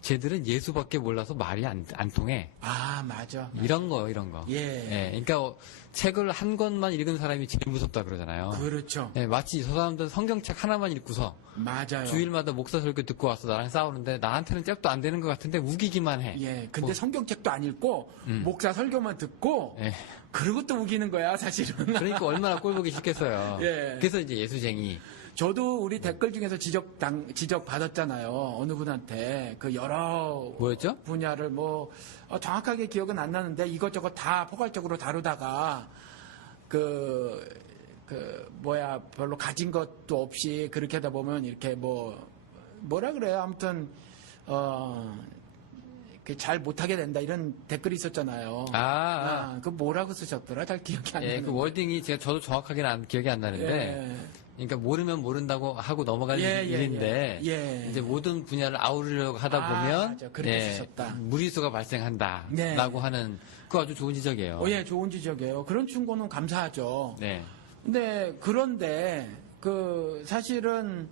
쟤들은 예수밖에 몰라서 말이 안 통해. 아, 맞아. 이런 거. 예. 그러니까 책을 한 권만 읽은 사람이 제일 무섭다 그러잖아요. 그렇죠. 예, 마치 저 사람들은 성경책 하나만 읽고서 맞아요. 주일마다 목사 설교 듣고 와서 나랑 싸우는데 나한테는 잽도 안 되는 것 같은데 우기기만 해. 예. 근데 뭐. 성경책도 안 읽고 목사 설교만 듣고 예. 그리고 또 우기는 거야, 사실은. 그러니까 얼마나 꼴보기 싫겠어요. 예. 그래서 이제 예수쟁이. 저도 우리 댓글 중에서 지적 받았잖아요. 어느 분한테 그 여러 뭐였죠? 분야를 뭐 정확하게 기억은 안 나는데 이것저것 다 포괄적으로 다루다가 별로 가진 것도 없이 그렇게 하다 보면 이렇게 뭐라 그래요? 아무튼 잘 못하게 된다 이런 댓글이 있었잖아요. 그 뭐라고 쓰셨더라? 잘 기억이 안 나는데. 그 워딩이 저도 정확하게는 기억이 안 나는데. 예. 그러니까 모르면 모른다고 하고 넘어갈 일인데 예. 이제 모든 분야를 아우르려고 하다 보면 맞아. 그렇게 쓸 수 없다. 무리수가 발생한다라고 네. 하는 그거 아주 좋은 지적이에요. 예, 좋은 지적이에요. 그런 충고는 감사하죠. 네. 그런데 사실은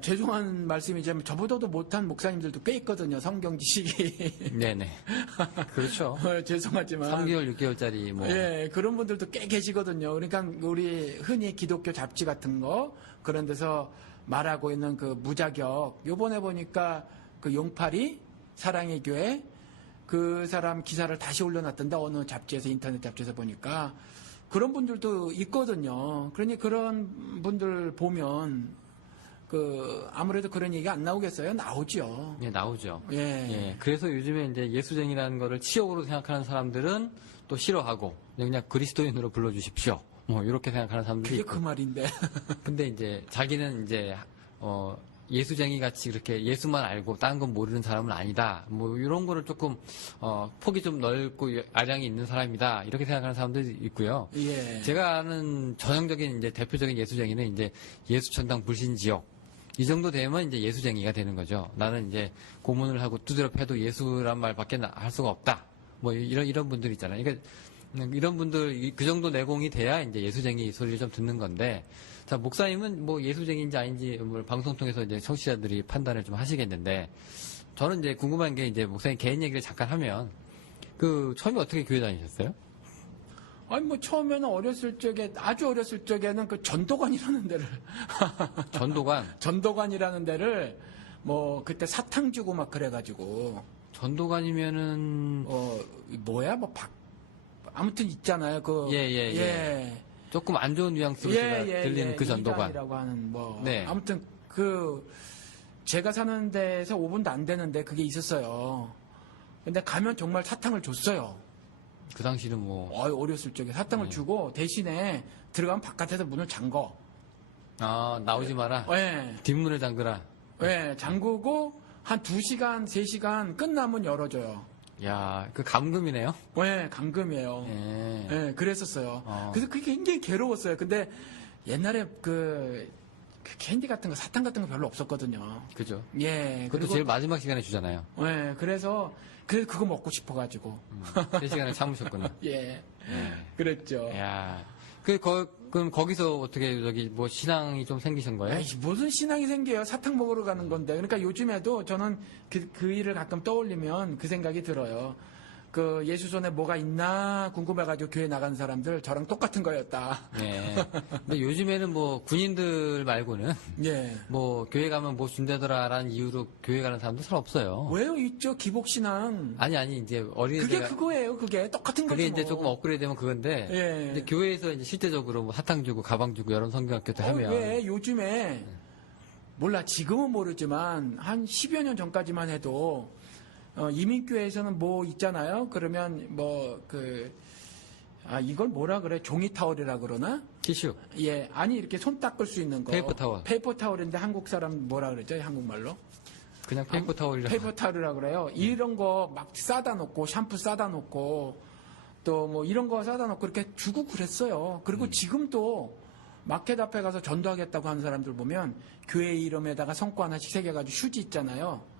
죄송한 말씀이지만 저보다도 못한 목사님들도 꽤 있거든요. 성경 지식이. 네네. 그렇죠. 죄송하지만 3개월, 6개월짜리 뭐. 예, 그런 분들도 꽤 계시거든요. 그러니까 우리 흔히 기독교 잡지 같은 거 그런 데서 말하고 있는 그 무자격. 요번에 보니까 그 용팔이 사랑의 교회 그 사람 기사를 다시 올려놨던데 어느 잡지에서 인터넷 잡지에서 보니까 그런 분들도 있거든요. 그러니 그런 분들 보면 아무래도 그런 얘기가 안 나오겠어요? 나오죠. 예, 나오죠. 예. 예. 그래서 요즘에 이제 예수쟁이라는 거를 치욕으로 생각하는 사람들은 또 싫어하고 그냥 그리스도인으로 불러주십시오. 뭐 이렇게 생각하는 사람들이 그게 있고. 그 말인데. 근데 이제 자기는 이제 예수쟁이 같이 그렇게 예수만 알고 다른 건 모르는 사람은 아니다. 뭐 이런 거를 조금 폭이 좀 넓고 아량이 있는 사람이다. 이렇게 생각하는 사람들이 있고요. 예. 제가 아는 전형적인 이제 대표적인 예수쟁이는 이제 예수천당 불신지역. 이 정도 되면 이제 예수쟁이가 되는 거죠. 나는 이제 고문을 하고 두드려 패도 예수란 말밖에 할 수가 없다. 뭐 이런 분들 있잖아요. 그러니까 이런 분들 그 정도 내공이 돼야 이제 예수쟁이 소리를 좀 듣는 건데, 자 목사님은 뭐 예수쟁이인지 아닌지 뭐 방송 통해서 이제 청취자들이 판단을 좀 하시겠는데, 저는 이제 궁금한 게 이제 목사님 개인 얘기를 잠깐 하면 처음에 어떻게 교회 다니셨어요? 아니 뭐 처음에는 아주 어렸을 적에는 그 전도관이라는 데를 전도관. 전도관이라는 데를 뭐 그때 사탕 주고 막 그래가지고 전도관이면은 아무튼 있잖아요. 예. 조금 안 좋은 뉘앙스로 제가 들리는 그 전도관. 이라고 하는 네. 아무튼 제가 사는 데에서 5분도 안 되는데 그게 있었어요. 근데 가면 정말 사탕을 줬어요. 그 당시는 뭐. 어렸을 적에 사탕을 주고 대신에 들어가면 바깥에서 문을 잠궈. 나오지 마라. 예. 뒷문을 잠그라. 예, 잠그고 한 2시간, 3시간 끝나면 열어줘요. 야, 감금이네요. 예, 감금이에요. 예. 예, 그랬었어요. 그래서 그게 굉장히 괴로웠어요. 근데 옛날에 그 캔디 같은 거, 사탕 같은 거 별로 없었거든요. 그죠. 예. 그것도 제일 마지막 시간에 주잖아요. 예, 그래서 그거 먹고 싶어가지고. 3시간을 참으셨구나. 예. 그랬죠. 야. 그럼 거기서 어떻게 뭐 신앙이 좀 생기신 거예요? 에이, 무슨 신앙이 생겨요? 사탕 먹으러 가는 건데. 그러니까 요즘에도 저는 그 일을 가끔 떠올리면 그 생각이 들어요. 예수 손에 뭐가 있나 궁금해가지고 교회 나가는 사람들 저랑 똑같은 거였다. 네. 근데 요즘에는 뭐 군인들 말고는 예. 뭐 교회 가면 뭐 준다더라라는 이유로 교회 가는 사람도 잘 없어요. 왜요? 있죠. 기복신앙. 아니 이제 어린이들 그거예요. 그게 똑같은 거죠. 그게 이제 뭐. 조금 업그레이드되면 그건데 예. 이제 교회에서 이제 실제적으로 뭐 사탕 주고 가방 주고 여러 성경학교도 하면 왜 요즘에 몰라 지금은 모르지만 한 10여 년 전까지만 해도 이민교회에서는 뭐 있잖아요. 그러면 이걸 뭐라 그래? 종이 타월이라 그러나? 티슈. 예, 아니 이렇게 손 닦을 수 있는 거. 페이퍼 타월. 페이퍼 타월인데 한국 사람 뭐라 그러죠? 한국말로? 그냥 페이퍼 타월이라. 페이퍼 타월이라 그래요. 이런 거 막 싸다 놓고 샴푸 싸다 놓고 또 뭐 이런 거 싸다 놓고 이렇게 주고 그랬어요. 그리고 지금도 마켓 앞에 가서 전도하겠다고 하는 사람들 보면 교회 이름에다가 성과 하나씩 새겨가지고 휴지 있잖아요.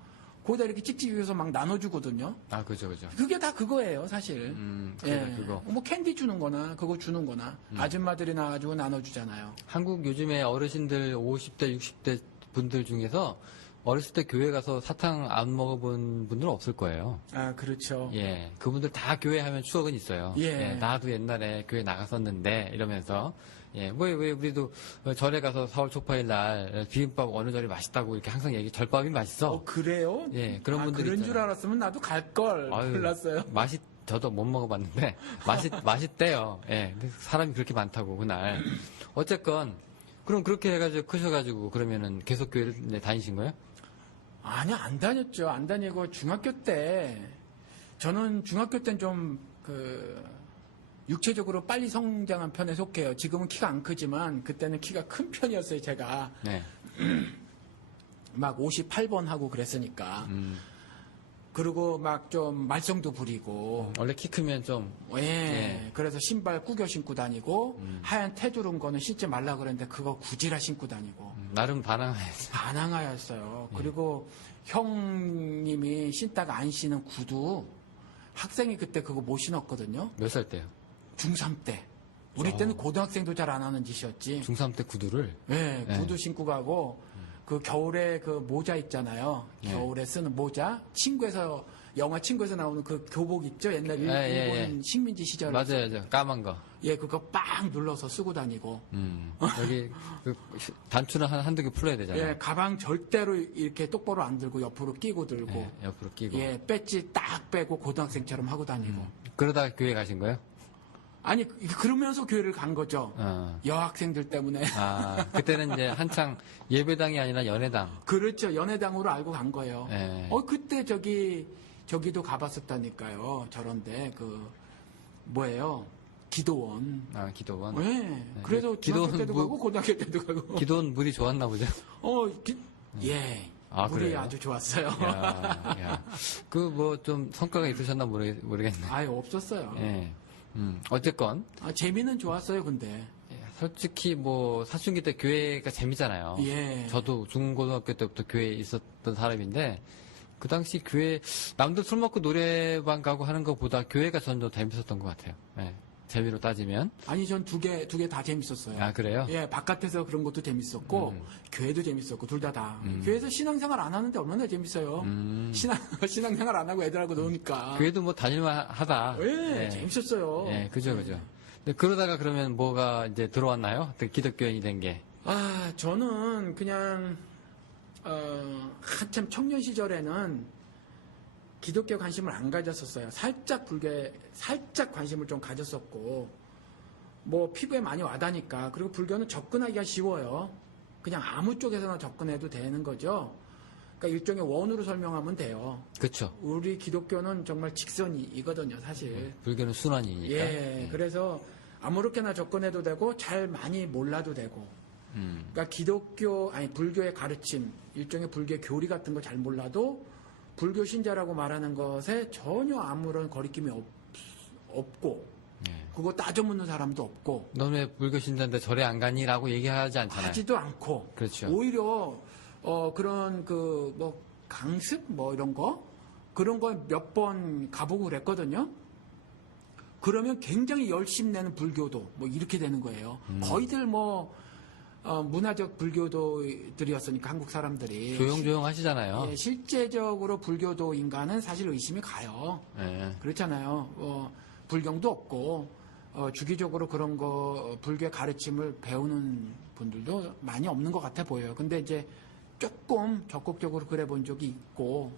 거기다 이렇게 찍찍해서 막 나눠주거든요. 그죠. 그게 다 그거예요, 사실. 그거. 뭐 캔디 주는 거나, 그거 주는 거나, 아줌마들이 나가지고 나눠주잖아요. 한국 요즘에 어르신들 50대, 60대 분들 중에서 어렸을 때 교회 가서 사탕 안 먹어본 분들은 없을 거예요. 그렇죠. 예. 그분들 다 교회 하면 추억은 있어요. 예. 나도 옛날에 교회 나갔었는데, 이러면서. 예, 왜 우리도 절에 가서 4월 초파일 날 비빔밥 어느 절이 맛있다고 이렇게 항상 절밥이 맛있어. 그래요? 예, 그런 분들이 그런 줄 있잖아요. 알았으면 나도 갈걸. 몰랐어요. 저도 못 먹어봤는데, 맛있대요. 예, 근데 사람이 그렇게 많다고, 그날. 어쨌건, 그럼 그렇게 해가지고 크셔가지고, 그러면은 계속 교회를 다니신 거예요? 아니요, 안 다녔죠. 안 다니고 저는 중학교 때는 좀 육체적으로 빨리 성장한 편에 속해요. 지금은 키가 안 크지만 그때는 키가 큰 편이었어요, 제가. 네. 막 58번 하고 그랬으니까. 그리고 막 좀 말썽도 부리고, 원래 키 크면 좀 예. 예. 그래서 신발 구겨 신고 다니고, 하얀 테두른 거는 신지 말라 그랬는데 그거 구지라 신고 다니고, 나름 반항해서. 반항하였어요. 그리고 형님이 신다가 안 신은 구두, 학생이 그때 그거 못 신었거든요. 몇 살 때요? 중3 때. 우리 때는 고등학생도 잘 안 하는 짓이었지. 중3 때 구두를? 예, 네. 구두 신고 가고, 그 겨울에 그 모자 있잖아요. 네. 겨울에 쓰는 모자. 영화 친구에서 나오는 그 교복 있죠? 옛날 일본 예. 식민지 시절에. 맞아요, 맞아요. 까만 거. 예, 그거 빵 눌러서 쓰고 다니고. 여기 그 단추는 한두 개 풀어야 되잖아요. 예, 가방 절대로 이렇게 똑바로 안 들고 옆으로 끼고 들고. 예, 옆으로 끼고. 예, 배지 딱 빼고 고등학생처럼 하고 다니고. 그러다가 교회 가신 거예요? 아니, 그러면서 교회를 간 거죠. 어. 여학생들 때문에. 아, 그때는 이제 한창 예배당이 아니라 연회당. 그렇죠. 연애당으로 알고 간 거예요. 예. 그때 저기도 가봤었다니까요. 저런데, 뭐예요? 기도원. 아, 기도원. 네. 그래서 기도원 중학교 때도 가고, 고등학교 때도 가고. 기도원 물이 좋았나 보죠? 예. 아, 물이 그래요? 아주 좋았어요. 야. 그 뭐 좀 성과가 있으셨나 모르겠네. 아예 없었어요. 예. 어쨌건. 재미는 좋았어요, 근데. 예, 솔직히 뭐 사춘기 때 교회가 재밌잖아요. 예. 저도 중고등학교 때부터 교회에 있었던 사람인데 그 당시 교회 남들 술 먹고 노래방 가고 하는 것보다 교회가 전 더 재밌었던 것 같아요. 예, 재미로 따지면. 아니, 전 두 개 다 재밌었어요. 아, 그래요? 예, 바깥에서 그런 것도 재밌었고, 교회도 재밌었고, 둘 다. 교회에서 신앙생활 안 하는데 얼마나 재밌어요. 신앙생활 안 하고 애들하고 노니까. 교회도 뭐 다닐만 하다. 예, 재밌었어요. 예, 그죠. 근데 그러다가 그러면 뭐가 이제 들어왔나요? 기독교인이 된 게. 저는 그냥, 한참 청년 시절에는 기독교 관심을 안 가졌었어요. 살짝 관심을 좀 가졌었고, 뭐 피부에 많이 와닿으니까. 그리고 불교는 접근하기가 쉬워요. 그냥 아무 쪽에서나 접근해도 되는 거죠. 그러니까 일종의 원으로 설명하면 돼요. 그렇죠. 우리 기독교는 정말 직선이거든요, 사실. 불교는 순환이니까. 예, 그래서 아무렇게나 접근해도 되고 잘 많이 몰라도 되고. 그러니까 불교의 가르침, 일종의 불교의 교리 같은 거 잘 몰라도 불교 신자라고 말하는 것에 전혀 아무런 거리낌이 없고, 그거 따져 묻는 사람도 없고, 넌 왜 불교 신자인데 절에 안 가니라고 얘기하지 않잖아요. 하지도 않고, 그렇죠. 오히려 그런 강습 이런 거 그런 거 몇 번 가보고 그랬거든요. 그러면 굉장히 열심 내는 불교도 이렇게 되는 거예요. 거의들 문화적 불교도들이었으니까 한국 사람들이 조용조용 하시잖아요. 예, 실제적으로 불교도 인간은 사실 의심이 가요. 예. 그렇잖아요. 불경도 없고 주기적으로 그런 거 불교의 가르침을 배우는 분들도 많이 없는 것 같아 보여요. 근데 이제 조금 적극적으로 그래 본 적이 있고,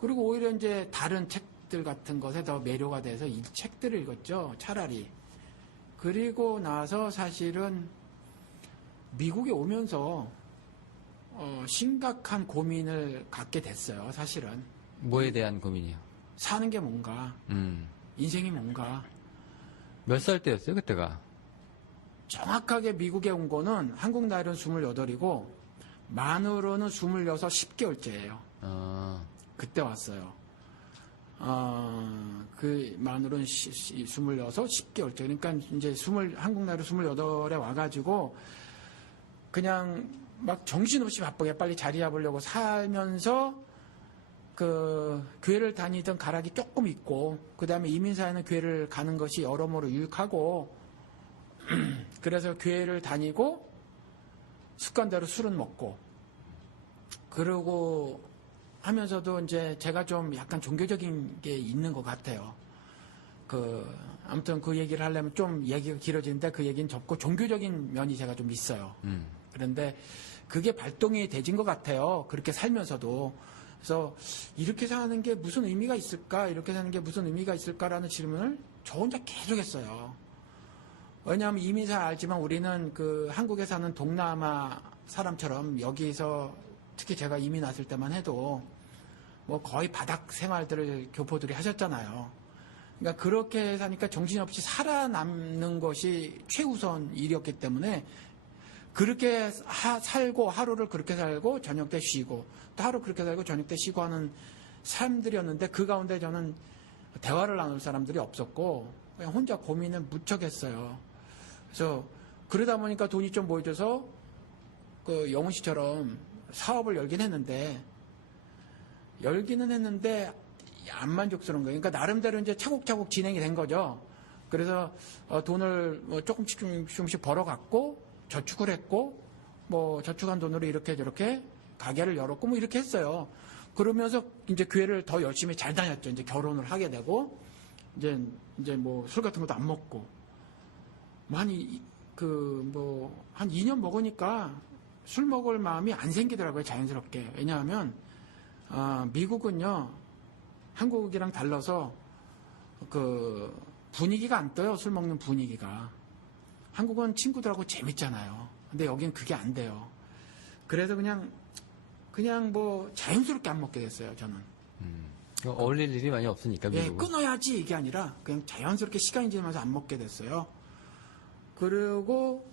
그리고 오히려 이제 다른 책들 같은 것에 더 매료가 돼서 이 책들을 읽었죠. 차라리. 그리고 나서 사실은 미국에 오면서 심각한 고민을 갖게 됐어요. 사실은. 뭐에 대한 고민이요? 사는 게 뭔가, 인생이 뭔가. 몇 살 때였어요, 그때가? 정확하게 미국에 온 거는 한국 나이로는 28이고 만으로는 26, 10개월째예요. 그때 왔어요. 그 만으로는 26, 10개월째. 그러니까 이제 한국 나이로 28에 와가지고 그냥 막 정신없이 바쁘게 빨리 자리 잡으려고 살면서 그 교회를 다니던 가락이 조금 있고, 그 다음에 이민사회는 교회를 가는 것이 여러모로 유익하고, 그래서 교회를 다니고 습관대로 술은 먹고, 그러고 하면서도 이제 제가 좀 약간 종교적인 게 있는 것 같아요. 아무튼 그 얘기를 하려면 좀 얘기가 길어지는데 그 얘기는 접고 종교적인 면이 제가 좀 있어요. 그런데 그게 발동이 되진 것 같아요. 그렇게 살면서도. 그래서 이렇게 사는 게 무슨 의미가 있을까? 이렇게 사는 게 무슨 의미가 있을까라는 질문을 저 혼자 계속 했어요. 왜냐하면 이민사 알지만 우리는 한국에 사는 동남아 사람처럼 여기서 특히 제가 이민 왔을 때만 해도 거의 바닥 생활들을 교포들이 하셨잖아요. 그러니까 그렇게 사니까 정신없이 살아남는 것이 최우선 일이었기 때문에 그렇게 살고 하루를 그렇게 살고 저녁 때 쉬고 또 하루 그렇게 살고 저녁 때 쉬고 하는 사람들이었는데 그 가운데 저는 대화를 나눌 사람들이 없었고 그냥 혼자 고민을 무척 했어요. 그래서 그러다 보니까 돈이 좀 모여져서 그 영훈 씨처럼 사업을 열기는 했는데 안 만족스러운 거예요. 그러니까 나름대로 이제 차곡차곡 진행이 된 거죠. 그래서 돈을 뭐 조금씩 벌어갔고 저축을 했고 뭐 저축한 돈으로 이렇게 저렇게 가게를 열었고 뭐 이렇게 했어요. 그러면서 이제 교회를 더 열심히 잘 다녔죠. 이제 결혼을 하게 되고 이제 뭐 술 같은 것도 안 먹고 많이 한 2년 먹으니까 술 먹을 마음이 안 생기더라고요. 자연스럽게. 왜냐하면 미국은요 한국이랑 달라서 그 분위기가 안 떠요. 술 먹는 분위기가. 한국은 친구들하고 재밌잖아요. 근데 여긴 그게 안 돼요. 그래서 그냥 뭐 자연스럽게 안 먹게 됐어요. 저는. 어울릴 일이 많이 없으니까. 예, 미국은. 끊어야지 이게 아니라 그냥 자연스럽게 시간이 지나면서 안 먹게 됐어요. 그리고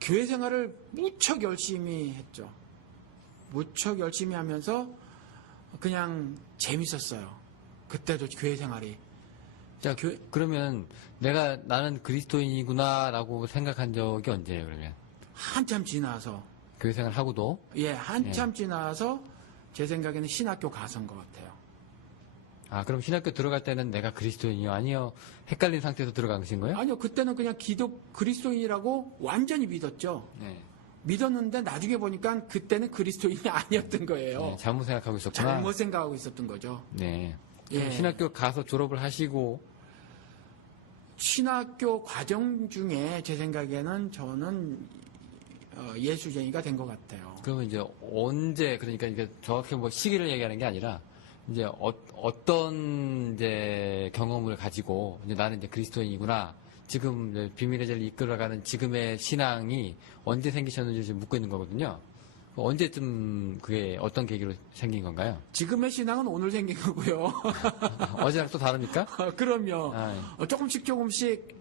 교회 생활을 무척 열심히 했죠. 무척 열심히 하면서 그냥 재밌었어요. 그때도 교회 생활이. 자, 그러면 나는 그리스도인이구나라고 생각한 적이 언제예요, 그러면? 한참 지나서. 교회 생활 하고도? 예, 한참 지나서 제 생각에는 신학교 가서인 것 같아요. 아, 그럼 신학교 들어갈 때는 내가 그리스도인이요? 아니요? 헷갈린 상태에서 들어간 것인 거예요? 아니요, 그때는 그냥 그리스도인이라고 완전히 믿었죠. 네. 믿었는데 나중에 보니까 그때는 그리스도인이 아니었던 거예요. 네, 잘못 생각하고 있었구나. 잘못 생각하고 있었던 거죠. 네. 예. 신학교 가서 졸업을 하시고, 신학교 과정 중에 제 생각에는 저는 예수쟁이가 된 것 같아요. 그러면 이제 언제, 그러니까 이게 정확히 뭐 시기를 얘기하는 게 아니라, 이제 어떤 이제 경험을 가지고, 이제 나는 이제 그리스도인이구나. 지금 이제 비밀의 제를 이끌어가는 지금의 신앙이 언제 생기셨는지 지금 묻고 있는 거거든요. 언제쯤 그게 어떤 계기로 생긴 건가요? 지금의 신앙은 오늘 생긴 거고요. 어제랑 또 다릅니까? 그럼요. 아, 조금씩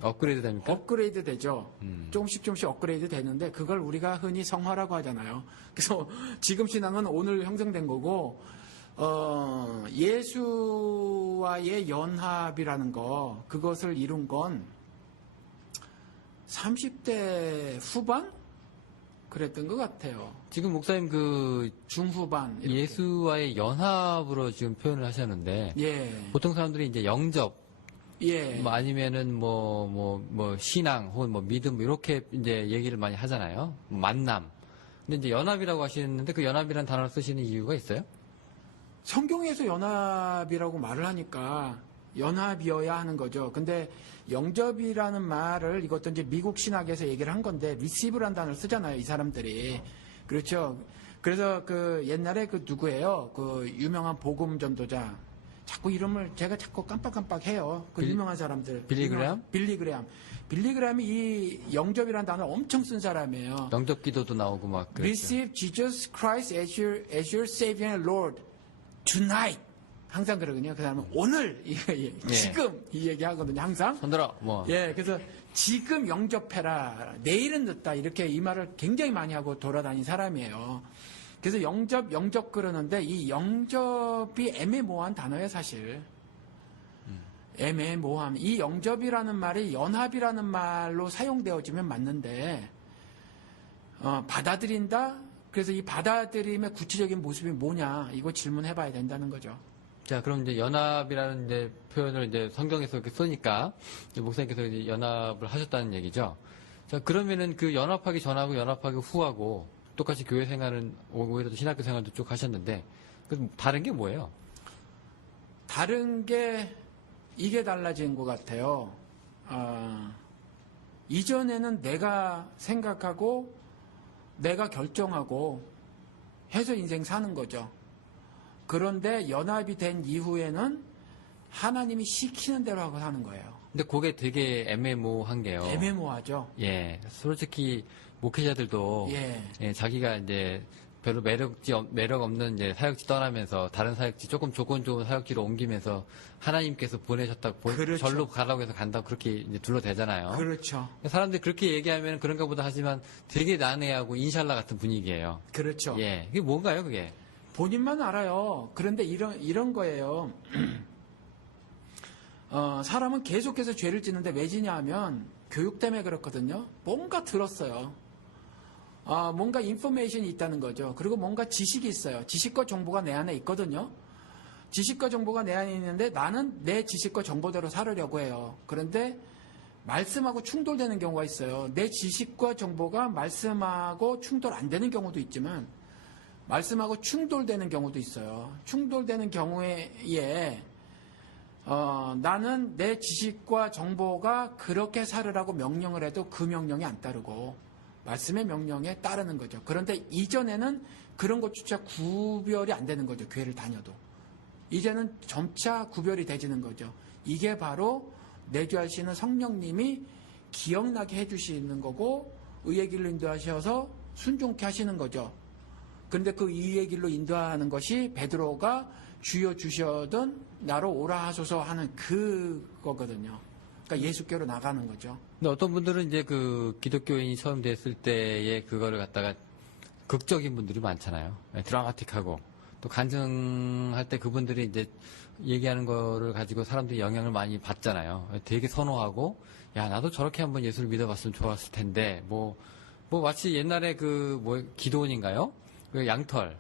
업그레이드 됩니까? 업그레이드 되죠. 조금씩 업그레이드 되는데 그걸 우리가 흔히 성화라고 하잖아요. 그래서 지금 신앙은 오늘 형성된 거고 예수와의 연합이라는 거 그것을 이룬 건 30대 후반? 그랬던 것 같아요. 지금 목사님 중후반. 이렇게. 예수와의 연합으로 지금 표현을 하셨는데, 예. 보통 사람들이 이제 영접, 예. 뭐 아니면은 뭐 신앙 혹은 뭐 믿음 이렇게 이제 얘기를 많이 하잖아요. 만남. 근데 이제 연합이라고 하시는데 그 연합이라는 단어를 쓰시는 이유가 있어요? 성경에서 연합이라고 말을 하니까 연합이어야 하는 거죠. 근데 영접이라는 말을 이것도 이제 미국 신학에서 얘기를 한 건데 receive라는 단어를 쓰잖아요. 이 사람들이. 그렇죠. 그래서 그 옛날에 그 누구예요? 그 유명한 복음 전도자. 자꾸 이름을 제가 자꾸 깜빡깜빡해요. 그 유명한 사람들. 빌리그레암? 빌리그레암이 이 영접이라는 단어를 엄청 쓴 사람이에요. 영접 기도도 나오고 막 그랬죠. Receive Jesus Christ as your Savior and Lord tonight. 항상 그러거든요. 그 사람은 오늘, 지금 이 얘기 하거든요. 항상. 손들어, 뭐. 예, 그래서 지금 영접해라. 내일은 늦다. 이렇게 이 말을 굉장히 많이 하고 돌아다닌 사람이에요. 그래서 영접 그러는데 이 영접이 애매모호한 단어예요, 사실. 애매모호함. 이 영접이라는 말이 연합이라는 말로 사용되어지면 맞는데, 받아들인다? 그래서 이 받아들임의 구체적인 모습이 뭐냐? 이거 질문해 봐야 된다는 거죠. 자, 그럼 이제 연합이라는 이제 표현을 이제 성경에서 이렇게 쓰니까 이제 목사님께서 이제 연합을 하셨다는 얘기죠. 자, 그러면은 그 연합하기 전하고 연합하기 후하고 똑같이 교회 생활은 오히려 신학교 생활도 쭉 하셨는데 그 다른 게 뭐예요? 다른 게 이게 달라진 것 같아요. 이전에는 내가 생각하고 내가 결정하고 해서 인생 사는 거죠. 그런데 연합이 된 이후에는 하나님이 시키는 대로 하고 사는 거예요. 근데 그게 되게 애매모호한 게요. 애매모호하죠. 예, 솔직히 목회자들도 예. 자기가 이제 별로 매력 없는 이제 사역지 떠나면서 다른 사역지 조금 조건 좋은 사역지로 옮기면서 하나님께서 보내셨다고 그렇죠. 절로 가라고 해서 간다고 그렇게 이제 둘러대잖아요. 그렇죠. 사람들이 그렇게 얘기하면 그런가 보다 하지만 되게 난해하고 인샬라 같은 분위기예요. 그렇죠. 예, 그게 뭔가요, 그게? 본인만 알아요. 그런데 이런 거예요. 사람은 계속해서 죄를 짓는데 왜 지냐 하면 교육 때문에 그렇거든요. 뭔가 들었어요. 뭔가 인포메이션이 있다는 거죠. 그리고 뭔가 지식이 있어요. 지식과 정보가 내 안에 있거든요. 지식과 정보가 내 안에 있는데 나는 내 지식과 정보대로 살으려고 해요. 그런데 말씀하고 충돌되는 경우가 있어요. 내 지식과 정보가 말씀하고 충돌 안 되는 경우도 있지만 말씀하고 충돌되는 경우도 있어요. 충돌되는 경우에 나는 내 지식과 정보가 그렇게 살으라고 명령을 해도 그 명령이 안 따르고 말씀의 명령에 따르는 거죠. 그런데 이전에는 그런 것조차 구별이 안 되는 거죠. 교회를 다녀도. 이제는 점차 구별이 되지는 거죠. 이게 바로 내주하시는 성령님이 기억나게 해주시는 거고 의의 길로 인도하셔서 순종케 하시는 거죠. 그런데 그 의의 길로 인도하는 것이 베드로가 주여 주셔든 나로 오라 하소서 하는 그거거든요. 그러니까 예수께로 나가는 거죠. 근데 어떤 분들은 이제 그 기독교인이 처음 됐을 때에 그거를 갖다가 극적인 분들이 많잖아요. 드라마틱하고 또 간증할 때 그분들이 이제 얘기하는 거를 가지고 사람들이 영향을 많이 받잖아요. 되게 선호하고 야 나도 저렇게 한번 예수를 믿어봤으면 좋았을 텐데 뭐 마치 옛날에 기도원인가요? 그 양털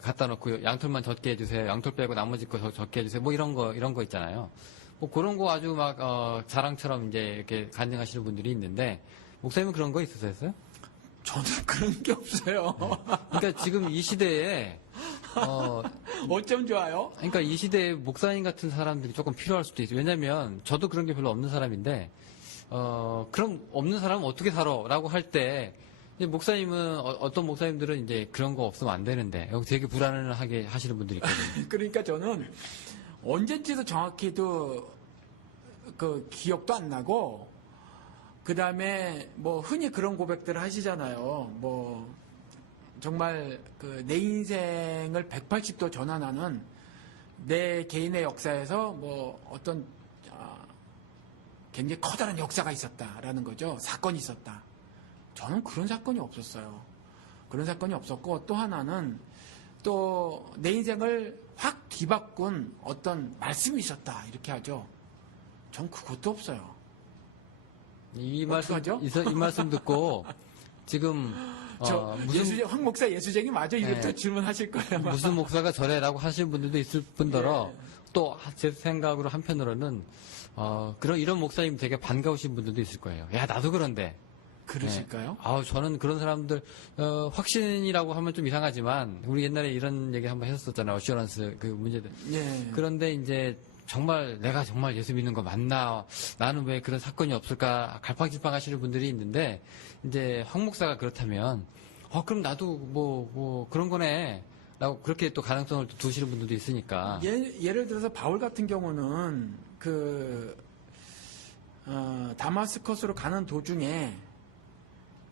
갖다 놓고 양털만 젖게 해주세요. 양털 빼고 나머지 거 젖게 해주세요. 뭐 이런 거 있잖아요. 뭐 그런 거 아주 막 자랑처럼 이제 이렇게 간증하시는 분들이 있는데 목사님은 그런 거 있으셨어요? 저는 그런 게 없어요. 그러니까 지금 이 시대에 어쩜 좋아요? 그러니까 이 시대에 목사님 같은 사람들이 조금 필요할 수도 있어요. 왜냐면 저도 그런 게 별로 없는 사람인데 그럼 없는 사람은 어떻게 살아라고 할 때 목사님은 어떤 목사님들은 이제 그런 거 없으면 안 되는데 여기 되게 불안하게 하시는 분들이 있거든요. 그러니까 저는 언젠지도 정확히도 그 기억도 안 나고 그 다음에 뭐 흔히 그런 고백들을 하시잖아요. 뭐 정말 그 내 인생을 180도 전환하는 내 개인의 역사에서 뭐 어떤 굉장히 커다란 역사가 있었다라는 거죠. 사건이 있었다. 저는 그런 사건이 없었어요. 그런 사건이 없었고 또 하나는 또 내 인생을 확 뒤바꾼 어떤 말씀이 있었다 이렇게 하죠. 전 그것도 없어요. 이 말씀 듣고 지금 황 목사 예수쟁이 맞아? 이것도 질문하실 거예요. 무슨 목사가 저래라고 하시는 분들도 있을 뿐더러 또 제 생각으로 한편으로는 이런 목사님 되게 반가우신 분들도 있을 거예요. 야 나도 그런데. 그러실까요? 저는 그런 사람들 확신이라고 하면 좀 이상하지만 우리 옛날에 이런 얘기 한번 했었잖아요. 어슈런스 그 문제들. 그런데 이제 정말 내가 정말 예수 믿는 거 맞나? 나는 왜 그런 사건이 없을까? 갈팡질팡 하시는 분들이 있는데 이제 황 목사가 그렇다면 그럼 나도 뭐 그런 거네. 라고 그렇게 또 가능성을 또 두시는 분들도 있으니까. 예를 들어서 바울 같은 경우는 다마스커스로 가는 도중에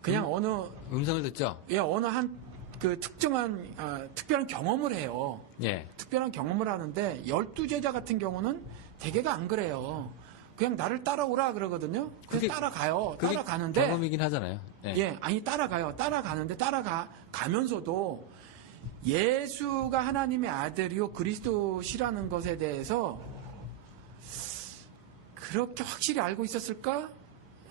그냥 어느 음성을 듣죠. 어느 한 그 특별한 경험을 해요. 예. 특별한 경험을 하는데 12제자 같은 경우는 대개가 안 그래요. 그냥 나를 따라오라 그러거든요. 그래서 따라가요. 따라가는데 경험이긴 하잖아요. 아니 따라가요. 따라가는데 가면서도 예수가 하나님의 아들이요 그리스도시라는 것에 대해서 그렇게 확실히 알고 있었을까?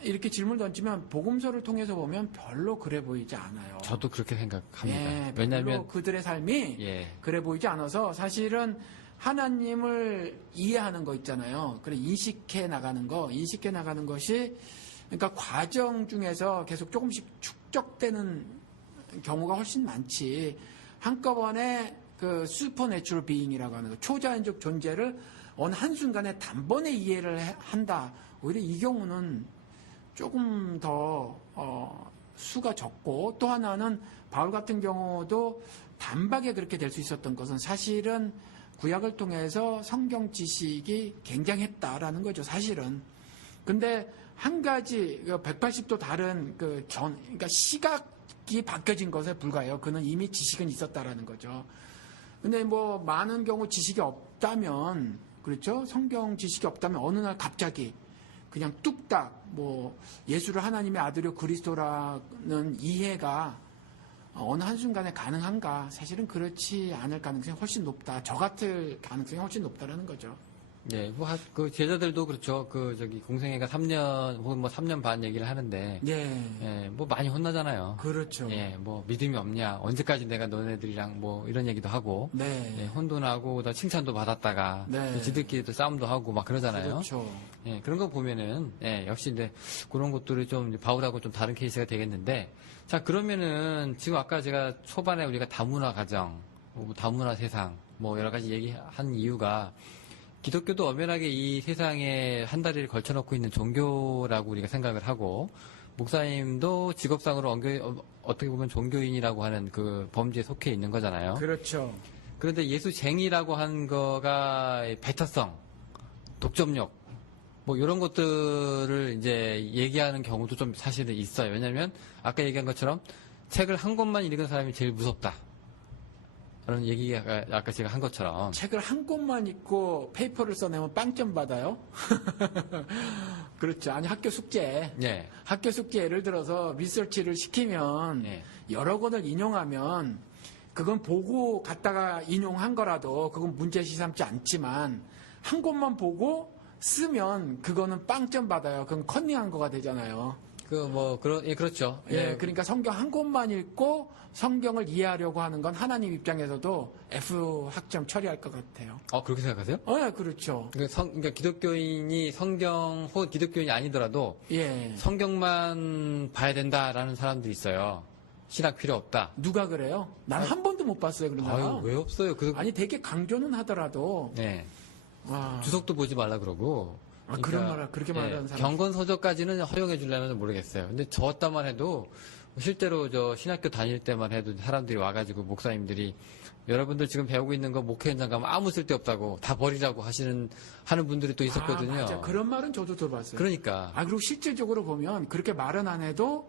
이렇게 질문을 던지면 복음서를 통해서 보면 별로 그래 보이지 않아요. 저도 그렇게 생각합니다. 별로 왜냐하면 그들의 삶이 그래 보이지 않아서 사실은 하나님을 이해하는 거 있잖아요. 그래 인식해 나가는 것이 그러니까 과정 중에서 계속 조금씩 축적되는 경우가 훨씬 많지. 한꺼번에 그 슈퍼내추럴 비잉이라고 하는 거, 초자연적 존재를 어느 한순간에 단번에 이해를 한다. 오히려 이 경우는 조금 더 수가 적고 또 하나는 바울 같은 경우도 단박에 그렇게 될 수 있었던 것은 사실은 구약을 통해서 성경 지식이 굉장했다라는 거죠. 사실은. 근데 한 가지 180도 다른 그러니까 시각이 바뀌어진 것에 불과해요. 그는 이미 지식은 있었다라는 거죠. 근데 뭐 많은 경우 지식이 없다면 그렇죠? 성경 지식이 없다면 어느 날 갑자기 그냥 뚝딱 뭐 예수를 하나님의 아들이요 그리스도라는 이해가 어느 한순간에 가능한가? 사실은 그렇지 않을 가능성이 훨씬 높다. 저 같을 가능성이 훨씬 높다라는 거죠. 예, 그 제자들도 그렇죠. 공생애가 3년 혹은 뭐 3년 반 얘기를 하는데, 예. 뭐 많이 혼나잖아요. 그렇죠. 예, 뭐 믿음이 없냐, 언제까지 내가 너네들이랑 뭐 이런 얘기도 하고, 네. 예, 혼도 나고, 또 칭찬도 받았다가, 네. 또 지들끼리도 싸움도 하고 막 그러잖아요. 그렇죠. 예, 그런 거 보면은, 예, 역시 이제 그런 것들이 좀 이제 바울하고 좀 다른 케이스가 되겠는데, 자, 그러면은 지금 아까 제가 초반에 우리가 다문화 가정, 뭐 다문화 세상, 뭐 여러 가지 얘기한 이유가 기독교도 엄연하게 이 세상에 한 다리를 걸쳐놓고 있는 종교라고 우리가 생각을 하고, 목사님도 직업상으로 어떻게 보면 종교인이라고 하는 그 범죄에 속해 있는 거잖아요. 그렇죠. 그런데 예수쟁이라고 한 거가 배타성, 독점력, 뭐 이런 것들을 이제 얘기하는 경우도 좀 사실은 있어요. 왜냐하면 아까 얘기한 것처럼 책을 한 권만 읽은 사람이 제일 무섭다. 그런 얘기가 아까 제가 한 것처럼. 책을 한 권만 읽고 페이퍼를 써내면 빵점 받아요? 그렇죠. 아니, 학교 숙제. 예. 학교 숙제 예를 들어서 리서치를 시키면 예. 여러 권을 인용하면 그건 보고 갔다가 인용한 거라도 그건 문제시 삼지 않지만 한 권만 보고 쓰면 그거는 빵점 받아요. 그건 컨닝한 거가 되잖아요. 그렇죠. 예, 그러니까 성경 한 권만 읽고 성경을 이해하려고 하는 건 하나님 입장에서도 F 학점 처리할 것 같아요. 그렇게 생각하세요? 예, 그렇죠. 그러니까 기독교인이 성경 혹은 기독교인이 아니더라도 예. 성경만 봐야 된다라는 사람들이 있어요. 신학 필요 없다. 누가 그래요? 난 한 번도 못 봤어요, 그런 사람. 아유, 왜 없어요? 아니, 되게 강조는 하더라도. 네. 와. 주석도 보지 말라 그러고. 그렇게 말하는 사람. 경건서적까지는 허용해 주려면 모르겠어요. 근데 저었다만 해도 실제로 저 신학교 다닐 때만 해도 사람들이 와가지고 목사님들이 여러분들 지금 배우고 있는 거 목회 현장 가면 아무 쓸데없다고 다 버리라고 하는 분들이 또 있었거든요. 맞아. 그런 말은 저도 들어봤어요. 그러니까. 그리고 실질적으로 보면 그렇게 말은 안 해도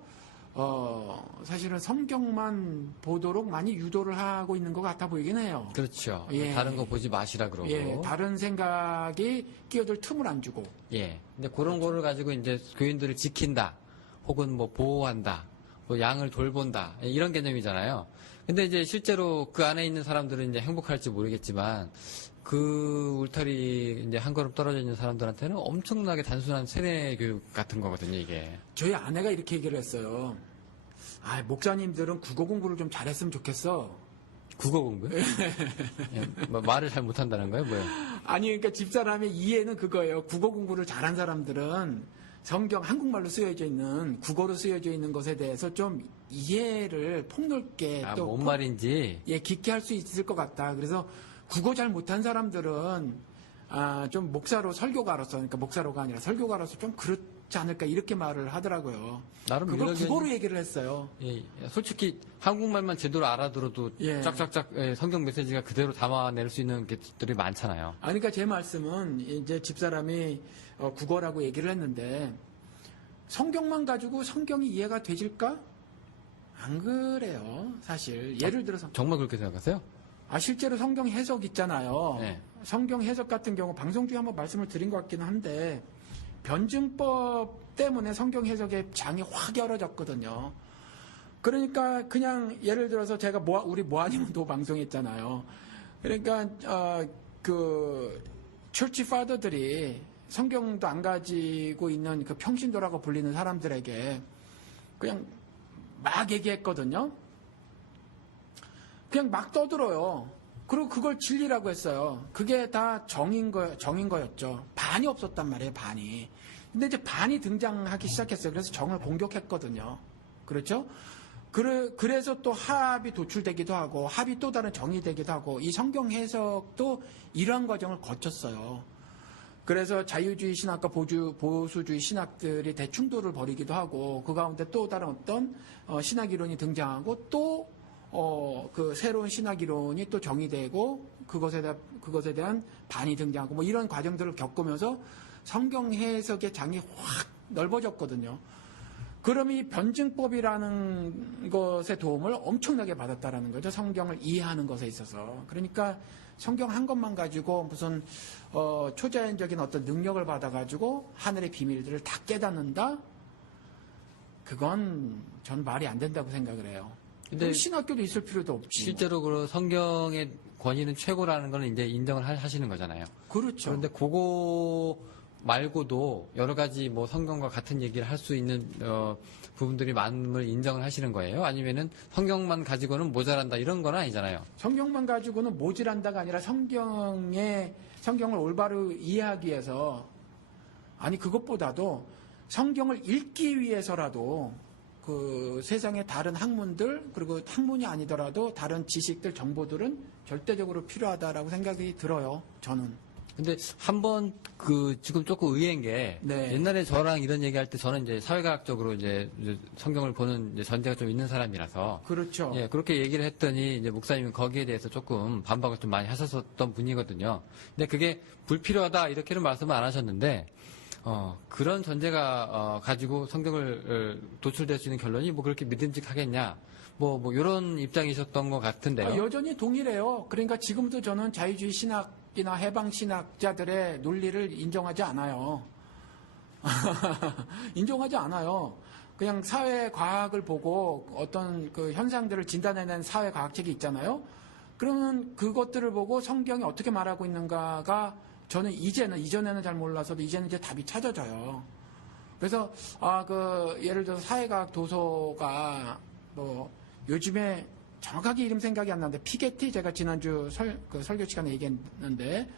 사실은 성경만 보도록 많이 유도를 하고 있는 것 같아 보이긴 해요. 그렇죠. 예. 다른 거 보지 마시라 그러고. 예, 다른 생각이 끼어들 틈을 안 주고. 예. 근데 그런 거를 가지고 이제 교인들을 지킨다. 혹은 뭐 보호한다. 뭐 양을 돌본다. 이런 개념이잖아요. 근데 이제 실제로 그 안에 있는 사람들은 이제 행복할지 모르겠지만 그 울타리 이제 한 걸음 떨어져 있는 사람들한테는 엄청나게 단순한 세뇌 교육 같은 거거든요, 이게. 저희 아내가 이렇게 얘기를 했어요. 목사님들은 국어 공부를 좀 잘했으면 좋겠어. 국어 공부요? 예, 말을 잘 못한다는 거예요, 뭐예요? 아니, 그러니까 집사람의 이해는 그거예요. 국어 공부를 잘한 사람들은 성경 한국말로 쓰여져 있는 국어로 쓰여져 있는 것에 대해서 좀 이해를 폭넓게 뭔 말인지. 깊게 할 수 있을 것 같다. 그래서 국어 잘 못한 사람들은 좀 목사로 설교가로서, 그러니까 목사로가 아니라 설교가로서 좀 그렇지 않을까 이렇게 말을 하더라고요. 나름 그걸 윤곽이- 국어로 얘기를 했어요. 예, 솔직히 한국말만 제대로 알아들어도 예. 짝짝짝 성경 메시지가 그대로 담아낼 수 있는 것들이 많잖아요. 그러니까 제 말씀은 이제 집사람이 국어라고 얘기를 했는데 성경만 가지고 성경이 이해가 되질까? 안 그래요, 사실. 예를 들어서 정말 그렇게 생각하세요? 실제로 성경 해석 있잖아요. 네. 성경 해석 같은 경우 방송 중에 한번 말씀을 드린 것 같기는 한데 변증법 때문에 성경 해석의 장이 확 열어졌거든요. 그러니까 그냥 예를 들어서 제가 우리 모아님도 방송했잖아요. 그러니까 그 철치 파더들이 성경도 안 가지고 있는 그 평신도라고 불리는 사람들에게 그냥 막 얘기했거든요. 그냥 막 떠들어요. 그리고 그걸 진리라고 했어요. 그게 다 정인 거였죠. 반이 없었단 말이에요, 반이. 근데 이제 반이 등장하기 시작했어요. 그래서 정을 공격했거든요. 그렇죠? 그래서 또 합이 도출되기도 하고, 합이 또 다른 정이 되기도 하고, 이 성경 해석도 이러한 과정을 거쳤어요. 그래서 자유주의 신학과 보수주의 신학들이 대충돌을 벌이기도 하고, 그 가운데 또 다른 어떤 신학 이론이 등장하고, 또 그 새로운 신학 이론이 또 정의되고 그것에 대한 반이 등장하고 뭐 이런 과정들을 겪으면서 성경 해석의 장이 확 넓어졌거든요. 그럼 이 변증법이라는 것의 도움을 엄청나게 받았다라는 거죠. 성경을 이해하는 것에 있어서. 그러니까 성경 한 것만 가지고 무슨 초자연적인 어떤 능력을 받아가지고 하늘의 비밀들을 다 깨닫는다? 그건 전 말이 안 된다고 생각을 해요. 근데 신학교도 있을 필요도 없지. 실제로 그 성경의 권위는 최고라는 거는 이제 인정을 하시는 거잖아요. 그렇죠. 그런데 그거 말고도 여러 가지 뭐 성경과 같은 얘기를 할 수 있는 부분들이 많음을 인정을 하시는 거예요? 아니면은 성경만 가지고는 모자란다 이런 건 아니잖아요. 성경만 가지고는 모질한다가 아니라 성경을 올바로 이해하기 위해서, 아니 그것보다도 성경을 읽기 위해서라도 그 세상의 다른 학문들, 그리고 학문이 아니더라도 다른 지식들, 정보들은 절대적으로 필요하다라고 생각이 들어요. 저는. 근데 한번 그 지금 조금 의외인 게 네. 옛날에 저랑 이런 얘기할 때 저는 이제 사회과학적으로 이제 성경을 보는 이제 전제가 좀 있는 사람이라서 그렇죠. 예, 그렇게 얘기를 했더니 이제 목사님은 거기에 대해서 조금 반박을 좀 많이 하셨었던 분이거든요. 근데 그게 불필요하다 이렇게는 말씀을 안 하셨는데 그런 전제가 가지고 성경을 도출될 수 있는 결론이 뭐 그렇게 믿음직하겠냐 뭐 이런 입장이셨던 것 같은데요. 여전히 동일해요. 그러니까 지금도 저는 자유주의 신학이나 해방 신학자들의 논리를 인정하지 않아요. 인정하지 않아요. 그냥 사회과학을 보고 어떤 그 현상들을 진단해낸 사회과학책이 있잖아요. 그러면 그것들을 보고 성경이 어떻게 말하고 있는가가 저는 이전에는 잘 몰라서도 이제는 이제 답이 찾아져요. 그래서 예를 들어서 사회과학 도서가 뭐 요즘에 정확하게 이름 생각이 안 나는데 피게티, 제가 지난주 설교 시간에 얘기했는데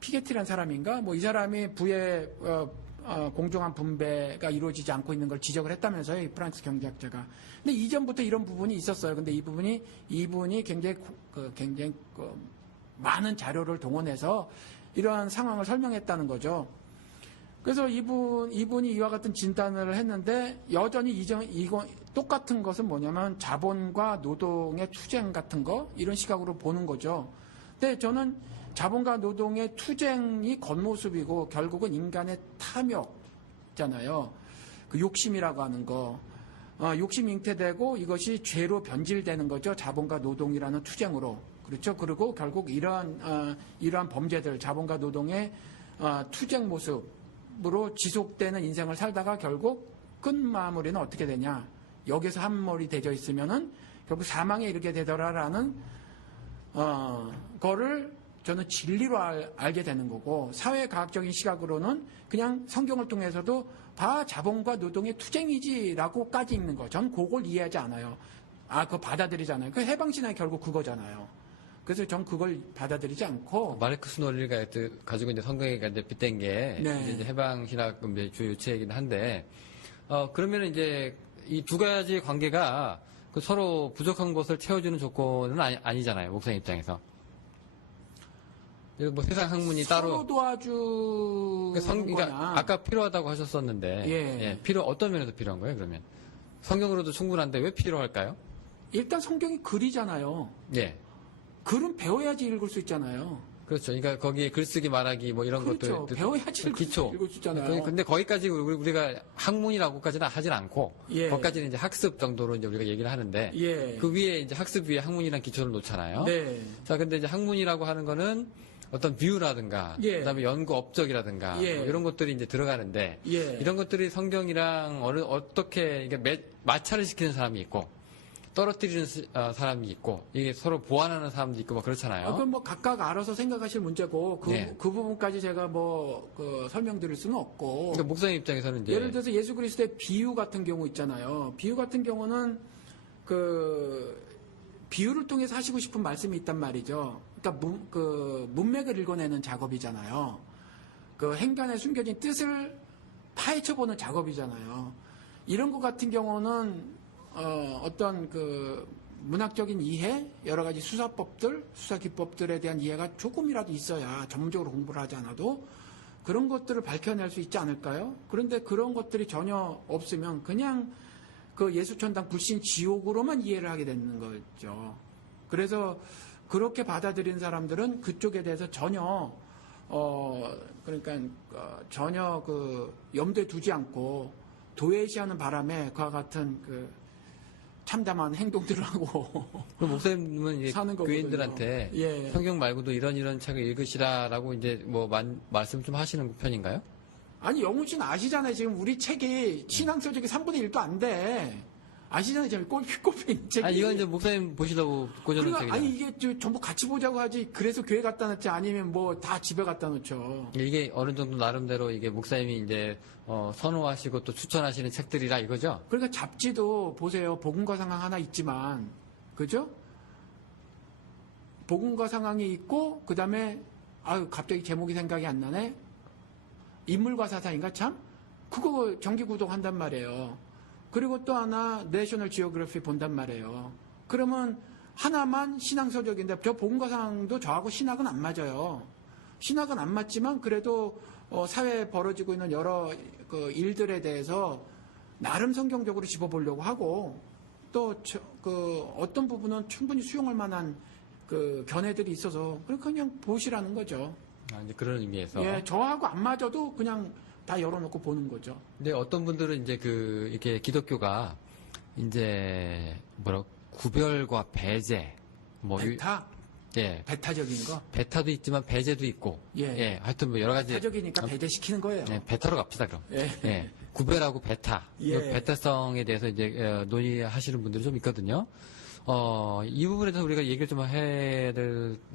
피게티라는 사람인가 뭐 이 사람이 부의 공정한 분배가 이루어지지 않고 있는 걸 지적을 했다면서요, 이 프랑스 경제학자가. 근데 이전부터 이런 부분이 있었어요. 근데 이분이 굉장히 많은 자료를 동원해서 이러한 상황을 설명했다는 거죠. 그래서 이분이 이와 같은 진단을 했는데 여전히 이거 똑같은 것은 뭐냐면 자본과 노동의 투쟁 같은 거, 이런 시각으로 보는 거죠. 근데 저는 자본과 노동의 투쟁이 겉모습이고 결국은 인간의 탐욕잖아요. 그 욕심이라고 하는 거. 욕심 잉태되고 이것이 죄로 변질되는 거죠. 자본과 노동이라는 투쟁으로. 그렇죠. 그리고 결국 이러한 범죄들, 자본과 노동의 투쟁 모습으로 지속되는 인생을 살다가 결국 끝마무리는 어떻게 되냐. 여기서 함몰이 되어 있으면은 결국 사망에 이르게 되더라라는 거를 저는 진리로 알게 되는 거고, 사회과학적인 시각으로는 그냥 성경을 통해서도 다 자본과 노동의 투쟁이지라고까지 읽는 거. 전 그걸 이해하지 않아요. 그거 받아들이지 않아요. 그 해방신학이 결국 그거잖아요. 그래서 전 그걸 받아들이지 않고. 마르크스 논리가 가지고 이제 성경에 이제 빗댄 게 네. 이제 해방신학 주 요체이긴 한데, 그러면 이제 이 두 가지 관계가 그 서로 부족한 것을 채워주는 조건은 아니잖아요. 목사님 입장에서. 뭐 세상 학문이 서로 따로 도와주는 그러니까 아까 필요하다고 하셨었는데 예. 어떤 면에서 필요한 거예요? 그러면 성경으로도 충분한데 왜 필요할까요? 일단 성경이 글이잖아요. 예, 글은 배워야지 읽을 수 있잖아요. 그렇죠. 그러니까 거기에 글쓰기, 말하기 뭐 이런 그렇죠. 것들 배워야지 기초. 읽을 수 있잖아요. 근데 거기까지 우리가 학문이라고까지는 하진 않고 예. 거기까지는 이제 학습 정도로 이제 우리가 얘기를 하는데 예. 그 위에 이제 학습 위에 학문이라는 기초를 놓잖아요. 네. 자, 근데 이제 학문이라고 하는 거는 어떤 비유라든가 예. 그다음에 연구 업적이라든가 예. 뭐 이런 것들이 이제 들어가는데 예. 이런 것들이 성경이랑 어떻게 이게 마찰을 시키는 사람이 있고 떨어뜨리는 사람이 있고 이게 서로 보완하는 사람도 있고 뭐 그렇잖아요. 그건 뭐 각각 알아서 생각하실 문제고 그 예. 부분까지 제가 설명드릴 수는 없고. 그러니까 목사님 입장에서는 이제 예를 들어서 예수 그리스도의 비유 같은 경우 있잖아요. 비유 같은 경우는 비유를 통해서 하시고 싶은 말씀이 있단 말이죠. 그러니까 문맥을 읽어내는 작업이잖아요. 그 행간에 숨겨진 뜻을 파헤쳐보는 작업이잖아요. 이런 것 같은 경우는 어떤 문학적인 이해, 여러 가지 수사법들, 수사 기법들에 대한 이해가 조금이라도 있어야, 전문적으로 공부를 하지 않아도 그런 것들을 밝혀낼 수 있지 않을까요? 그런데 그런 것들이 전혀 없으면 그냥 그 예수천당 불신 지옥으로만 이해를 하게 되는 거죠. 그래서 그렇게 받아들이는 사람들은 그쪽에 대해서 전혀 전혀 염두에 두지 않고 도외시하는 바람에 그와 같은 참담한 행동들을 하고. 그럼 목사님은 이제 사는 거거든요. 교인들한테 예. 성경 말고도 이런 책을 읽으시라라고 이제 뭐 말씀 좀 하시는 편인가요? 아니, 영훈 씨는 아시잖아요. 지금 우리 책이 신앙서적이 3분의 1도 안 돼. 아시잖아요. 제가 꼽힌 책이. 아니, 이건 이제 목사님 보시려고 꽂아놓은 그러니까 책이잖아요. 아니 이게 전부 같이 보자고 하지. 그래서 교회 갖다 놓지 아니면 뭐 다 집에 갖다 놓죠. 이게 어느 정도 나름대로 이게 목사님이 이제 선호하시고 또 추천하시는 책들이라 이거죠? 그러니까 잡지도 보세요. 복음과 상황 하나 있지만, 그죠? 복음과 상황이 있고, 그 다음에, 아유, 갑자기 제목이 생각이 안 나네? 인물과 사상인가 참? 그거 정기 구독한단 말이에요. 그리고 또 하나, 내셔널 지오그래피 본단 말이에요. 그러면 하나만 신앙서적인데, 저 복음과 상황도 저하고 신학은 안 맞아요. 신학은 안 맞지만, 그래도 사회에 벌어지고 있는 여러 그 일들에 대해서 나름 성경적으로 짚어보려고 하고 또 어떤 부분은 충분히 수용할 만한 그 견해들이 있어서 그냥 보시라는 거죠. 아, 이제 그런 의미에서. 예, 저하고 안 맞아도 그냥 다 열어놓고 보는 거죠. 근데 어떤 분들은 이제 이렇게 기독교가 이제 구별과 배제, 배타? 예. 배타적인 거? 배타도 있지만 배제도 있고. 예. 하여튼 뭐 여러 가지. 배타적이니까 배제시키는 거예요. 예, 배타로 갑시다, 그럼. 예. 구별하고 배타. 예. 그 배타성에 대해서 이제 논의하시는 분들이 좀 있거든요. 이 부분에 대해서 우리가 얘기를 좀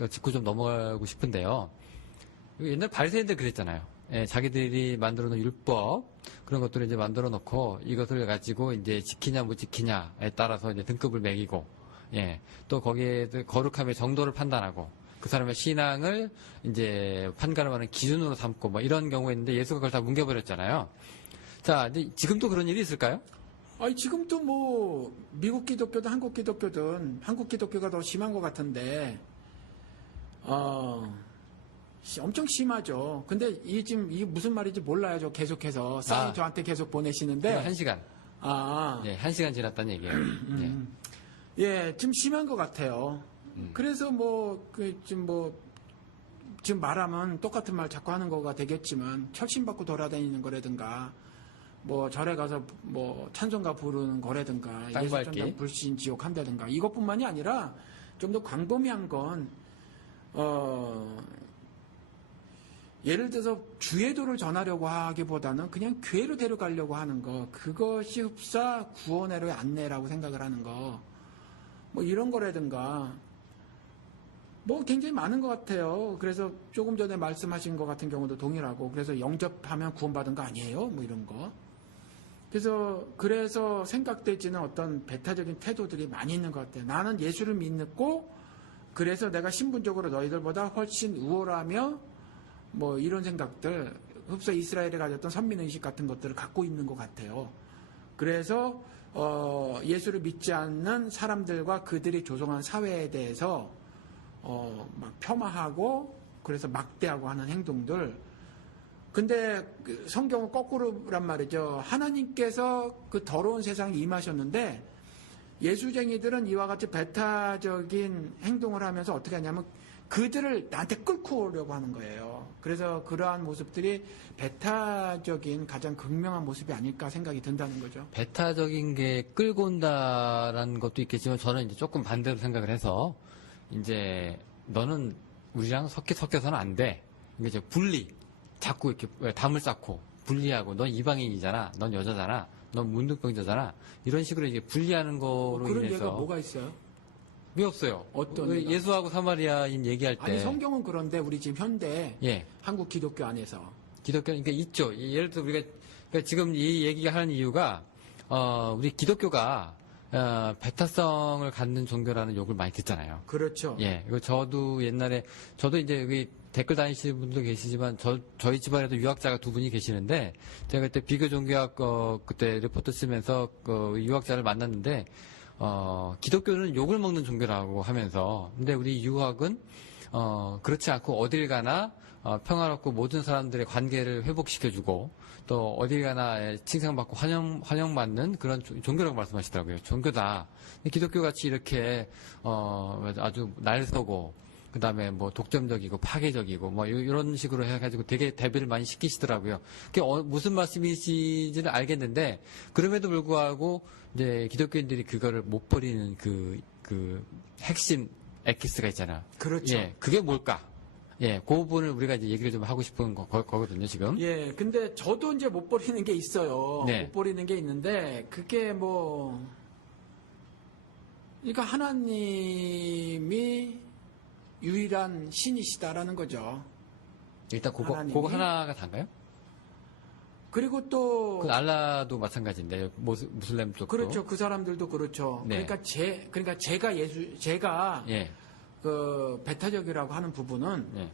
짚고 좀 넘어가고 싶은데요. 옛날 바리새인들 그랬잖아요. 예, 자기들이 만들어 놓은 율법, 그런 것들을 이제 만들어 놓고 이것을 가지고 이제 지키냐 못 지키냐에 따라서 이제 등급을 매기고, 예, 또 거기에 거룩함의 정도를 판단하고 그 사람의 신앙을 이제 판가름하는 기준으로 삼고 뭐 이런 경우였는데 예수가 그걸 다 뭉개버렸잖아요. 자, 이제 지금도 그런 일이 있을까요? 아니, 지금도 뭐, 미국 기독교든 한국 기독교든, 한국 기독교가 더 심한 것 같은데, 엄청 심하죠. 근데 이게 무슨 말인지 몰라요. 저 계속해서. 사인 저한테 계속 보내시는데. 1시간. 예, 1시간 지났다는 얘기예요. 예, 좀 심한 것 같아요. 그래서 지금 말하면 똑같은 말 자꾸 하는 거가 되겠지만, 철심받고 돌아다니는 거라든가, 뭐 절에 가서 뭐 찬송가 부르는 거라든가 예수전당 불신 지옥 한다든가 이것뿐만이 아니라 좀 더 광범위한 건 예를 들어서 주의도를 전하려고 하기보다는 그냥 교회로 데려가려고 하는 거 그것이 흡사 구원회로의 안내라고 생각을 하는 거 뭐 이런 거라든가 뭐 굉장히 많은 것 같아요. 그래서 조금 전에 말씀하신 것 같은 경우도 동일하고 그래서 영접하면 구원받은 거 아니에요? 뭐 이런 거. 그래서 생각되지는 어떤 배타적인 태도들이 많이 있는 것 같아요. 나는 예수를 믿고 그래서 내가 신분적으로 너희들보다 훨씬 우월하며 뭐 이런 생각들 흡사 이스라엘에 가졌던 선민의식 같은 것들을 갖고 있는 것 같아요. 그래서 예수를 믿지 않는 사람들과 그들이 조성한 사회에 대해서 막 폄하하고 그래서 막대하고 하는 행동들. 근데 성경은 거꾸로란 말이죠. 하나님께서 그 더러운 세상에 임하셨는데 예수쟁이들은 이와 같이 배타적인 행동을 하면서 어떻게 하냐면 그들을 나한테 끌고 오려고 하는 거예요. 그래서 그러한 모습들이 배타적인 가장 극명한 모습이 아닐까 생각이 든다는 거죠. 배타적인 게 끌고 온다라는 것도 있겠지만 저는 이제 조금 반대로 생각을 해서 이제 너는 우리랑 섞여서는 안 돼. 이게 이제 분리. 자꾸 이렇게 담을 쌓고 분리하고 넌 이방인이잖아. 넌 여자잖아. 넌 문둥병자잖아. 이런 식으로 이제 분리하는 거로 그런 인해서 예가 뭐가 있어요? 왜 없어요? 어떤 왜 예수하고 사마리아인 얘기할 때 아니 성경은 그런데 우리 지금 현대 예. 한국 기독교 안에서 기독교는 그러니까 있죠. 예를 들어 우리가 그러니까 지금 이 얘기가 하는 이유가 우리 기독교가 배타성을 갖는 종교라는 욕을 많이 듣잖아요. 그렇죠. 예. 이거 저도 옛날에 저도 이제 여기 댓글 다니시는 분도 계시지만 저희 집안에도 유학자가 두 분이 계시는데 제가 그때 비교 종교학 그때 리포트 쓰면서 유학자를 만났는데 기독교는 욕을 먹는 종교라고 하면서 근데 우리 유학은 그렇지 않고 어딜 가나 평화롭고 모든 사람들의 관계를 회복시켜주고 또 어딜 가나 칭찬받고 환영받는 그런 종교라고 말씀하시더라고요. 종교다. 기독교 같이 이렇게 아주 날서고 그 다음에 뭐 독점적이고 파괴적이고 뭐 이런 식으로 해가지고 되게 대비를 많이 시키시더라고요. 그게 무슨 말씀이신지는 알겠는데 그럼에도 불구하고 이제 기독교인들이 그거를 못 버리는 그 핵심 엑기스가 있잖아. 그렇죠. 예, 그게 뭘까? 예, 그 부분을 우리가 이제 얘기를 좀 하고 싶은 거거든요, 지금. 예, 근데 저도 이제 못 버리는 게 있어요. 네. 못 버리는 게 있는데 그게 뭐 그러니까 하나님이 유일한 신이시다라는 거죠. 일단 하나님이. 그거 하나가 단가요? 그리고 또 그 알라도 마찬가지인데 무슬림 쪽도 그렇죠. 그 사람들도 그렇죠. 네. 그러니까 제가 예, 그 배타적이라고 하는 부분은 예,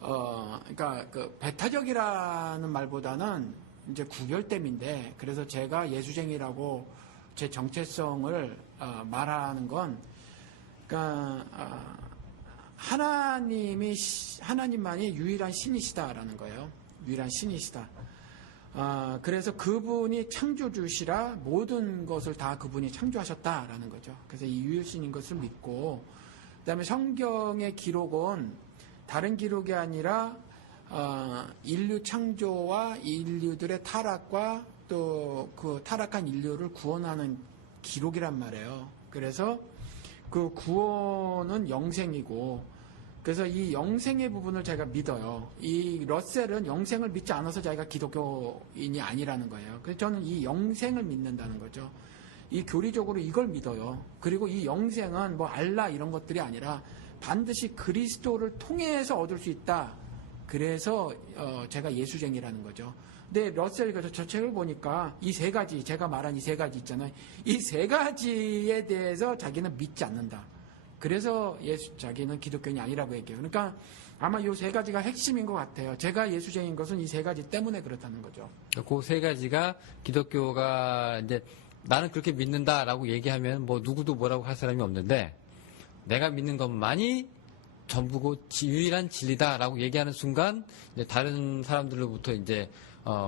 그러니까 그 배타적이라는 말보다는 이제 구별됨인데, 그래서 제가 예수쟁이라고 제 정체성을 말하는 건, 그러니까 하나님만이 유일한 신이시다라는 거예요. 유일한 신이시다. 그래서 그분이 창조주시라 모든 것을 다 그분이 창조하셨다라는 거죠. 그래서 이 유일신인 것을 믿고, 그다음에 성경의 기록은 다른 기록이 아니라 인류 창조와 인류들의 타락과 또 그 타락한 인류를 구원하는 기록이란 말이에요. 그래서 그 구원은 영생이고, 그래서 이 영생의 부분을 제가 믿어요. 이 러셀은 영생을 믿지 않아서 자기가 기독교인이 아니라는 거예요. 그래서 저는 이 영생을 믿는다는 거죠. 이 교리적으로 이걸 믿어요. 그리고 이 영생은 뭐 알라 이런 것들이 아니라 반드시 그리스도를 통해서 얻을 수 있다. 그래서 제가 예수쟁이라는 거죠. 근데 러셀 저 책을 보니까 이 세 가지, 제가 말한 이 세 가지 있잖아요. 이 세 가지에 대해서 자기는 믿지 않는다. 그래서 자기는 기독교인이 아니라고 얘기해요. 그러니까 아마 이 세 가지가 핵심인 것 같아요. 제가 예수쟁인 것은 이 세 가지 때문에 그렇다는 거죠. 그 세 가지가 기독교가 이제 나는 그렇게 믿는다라고 얘기하면 뭐 누구도 뭐라고 할 사람이 없는데, 내가 믿는 것만이 전부고 유일한 진리다라고 얘기하는 순간 이제 다른 사람들로부터 이제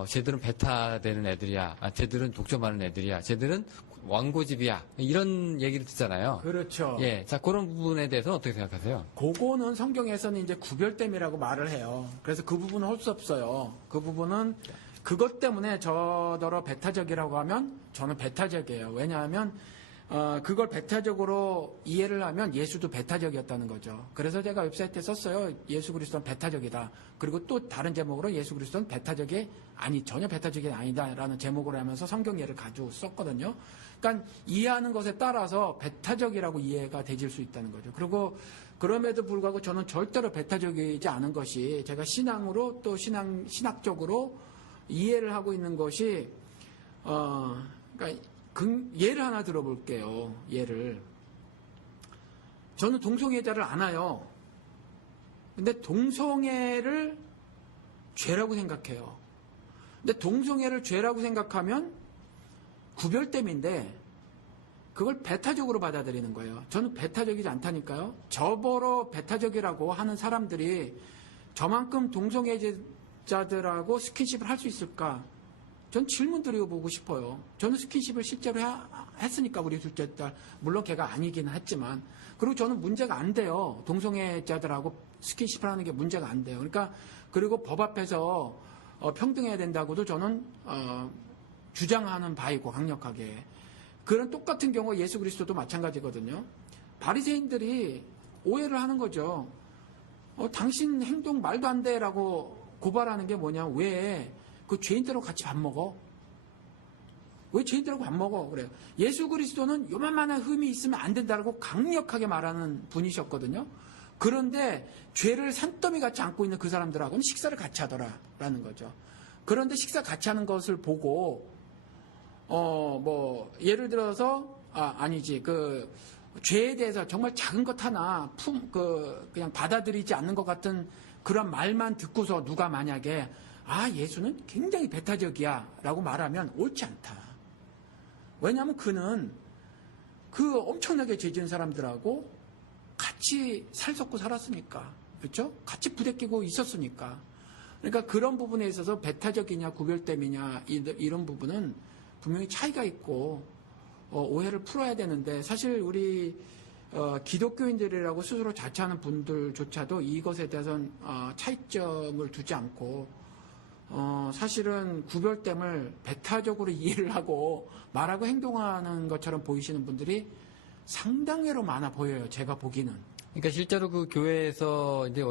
쟤들은 베타되는 애들이야, 쟤들은 독점하는 애들이야, 쟤들은 왕고집이야, 이런 얘기를 듣잖아요. 그렇죠. 예, 자 그런 부분에 대해서 어떻게 생각하세요? 그거는 성경에서는 이제 구별됨이라고 말을 해요. 그래서 그 부분은 할 수 없어요. 그 부분은 그것 때문에 저더러 배타적이라고 하면 저는 배타적이에요. 왜냐하면 그걸 배타적으로 이해를 하면 예수도 배타적이었다는 거죠. 그래서 제가 웹사이트에 썼어요. 예수 그리스도는 배타적이다. 그리고 또 다른 제목으로 예수 그리스도는 전혀 배타적이 아니다라는 제목으로 하면서 성경 예를 가지고 썼거든요. 그러니까 이해하는 것에 따라서 배타적이라고 이해가 되질 수 있다는 거죠. 그리고 그럼에도 불구하고 저는 절대로 배타적이지 않은 것이, 제가 신앙으로 또 신학적으로 이해를 하고 있는 것이 그러니까 예를 하나 들어볼게요. 예를. 저는 동성애자를 안아요. 근데 동성애를 죄라고 생각해요. 근데 동성애를 죄라고 생각하면 구별됨인데 그걸 배타적으로 받아들이는 거예요. 저는 배타적이지 않다니까요. 저보러 배타적이라고 하는 사람들이 저만큼 동성애자들하고 스킨십을 할 수 있을까? 전 질문 드려보고 싶어요. 저는 스킨십을 실제로 했으니까, 우리 둘째 딸. 물론 걔가 아니긴 했지만. 그리고 저는 문제가 안 돼요. 동성애자들하고 스킨십을 하는 게 문제가 안 돼요. 그러니까, 그리고 법 앞에서 평등해야 된다고도 저는 주장하는 바이고, 강력하게. 그런 똑같은 경우 예수 그리스도도 마찬가지거든요. 바리새인들이 오해를 하는 거죠. 당신 행동 말도 안 돼라고 고발하는 게 뭐냐? 왜 그 죄인들하고 같이 밥 먹어? 왜 죄인들하고 밥 먹어? 그래요. 예수 그리스도는 요만한 흠이 있으면 안 된다고 강력하게 말하는 분이셨거든요. 그런데 죄를 산더미 같이 안고 있는 그 사람들하고는 식사를 같이 하더라라는 거죠. 그런데 식사 같이 하는 것을 보고 예를 들어서 아니지 그 죄에 대해서 정말 작은 것 하나 그냥 받아들이지 않는 것 같은 그런 말만 듣고서 누가 만약에 예수는 굉장히 배타적이야 라고 말하면 옳지 않다. 왜냐하면 그는 그 엄청나게 죄 지은 사람들하고 같이 살섰고 살았으니까. 그렇죠? 같이 부대끼고 있었으니까. 그러니까 그런 부분에 있어서 배타적이냐 구별됨이냐 이런 부분은 분명히 차이가 있고 오해를 풀어야 되는데, 사실 우리 기독교인들이라고 스스로 자처하는 분들조차도 이것에 대해서는 차이점을 두지 않고 사실은 구별됨을 배타적으로 이해를 하고 말하고 행동하는 것처럼 보이시는 분들이 상당히로 많아 보여요. 제가 보기는. 그러니까 실제로 그 교회에서 이제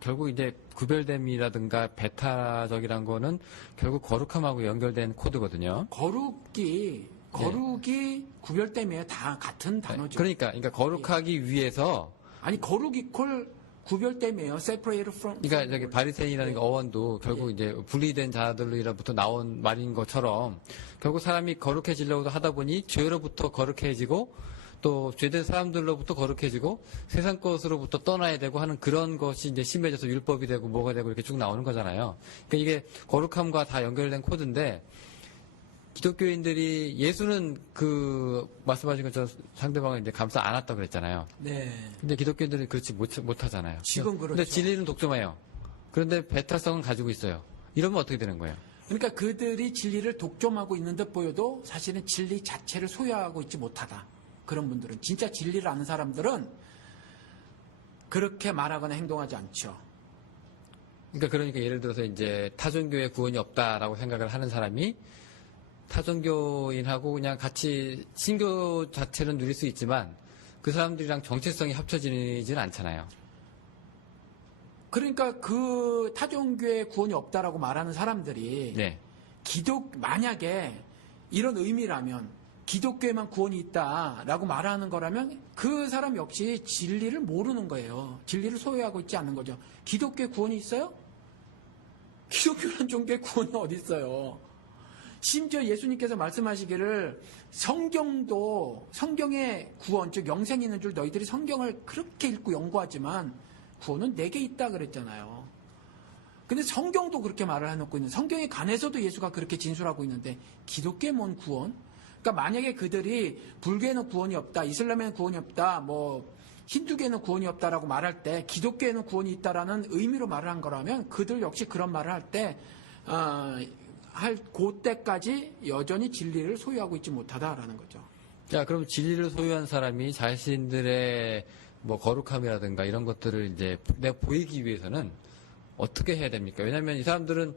결국 이제 구별됨이라든가 배타적이란 거는 결국 거룩함하고 연결된 코드거든요. 거룩이 거룩이 구별됨이에요. 다 같은 단어죠. 그러니까 거룩하기 위해서 아니 거룩 이퀄 구별됨이에요. separate from. 그러니까 저기 바리새인이라는 그 어원도 결국 이제 분리된 자들로부터 나온 말인 것처럼 결국 사람이 거룩해지려고 하다 보니 죄로부터 거룩해지고 또 죄된 사람들로부터 거룩해지고 세상 것으로부터 떠나야 되고 하는 그런 것이 이제 심해져서 율법이 되고 뭐가 되고 이렇게 쭉 나오는 거잖아요. 그러니까 이게 거룩함과 다 연결된 코드인데 기독교인들이 예수는 그 말씀하신 것처럼 상대방을 이제 감싸 안았다고 그랬잖아요. 네. 근데 기독교인들은 그렇지 못하잖아요. 지금 그렇죠. 근데 진리는 독점해요. 그런데 배탈성은 가지고 있어요. 이러면 어떻게 되는 거예요? 그러니까 그들이 진리를 독점하고 있는 듯 보여도 사실은 진리 자체를 소유하고 있지 못하다. 그런 분들은 진짜 진리를 아는 사람들은 그렇게 말하거나 행동하지 않죠. 그러니까 예를 들어서 이제 타종교에 구원이 없다라고 생각을 하는 사람이 타종교인하고 그냥 같이 신교 자체는 누릴 수 있지만 그 사람들이랑 정체성이 합쳐지지는 않잖아요. 그러니까 그 타종교에 구원이 없다라고 말하는 사람들이 네. 만약에 이런 의미라면 기독교에만 구원이 있다라고 말하는 거라면 그 사람 역시 진리를 모르는 거예요. 진리를 소유하고 있지 않는 거죠. 기독교에 구원이 있어요? 기독교라는 종교에 구원이 어디 있어요? 심지어 예수님께서 말씀하시기를 성경의 구원, 즉 영생이 있는 줄 너희들이 성경을 그렇게 읽고 연구하지만 구원은 내게 있다 그랬잖아요. 근데 성경도 그렇게 말을 해놓고 있는, 성경에 관해서도 예수가 그렇게 진술하고 있는데 기독교에 뭔 구원? 그러니까 만약에 그들이 불교에는 구원이 없다, 이슬람에는 구원이 없다, 뭐 힌두교에는 구원이 없다라고 말할 때 기독교에는 구원이 있다라는 의미로 말을 한 거라면 그들 역시 그런 말을 할 때 그때까지 여전히 진리를 소유하고 있지 못하다라는 거죠. 자, 그럼 진리를 소유한 사람이 자신들의 뭐 거룩함이라든가 이런 것들을 이제 내가 보이기 위해서는 어떻게 해야 됩니까? 왜냐하면 이 사람들은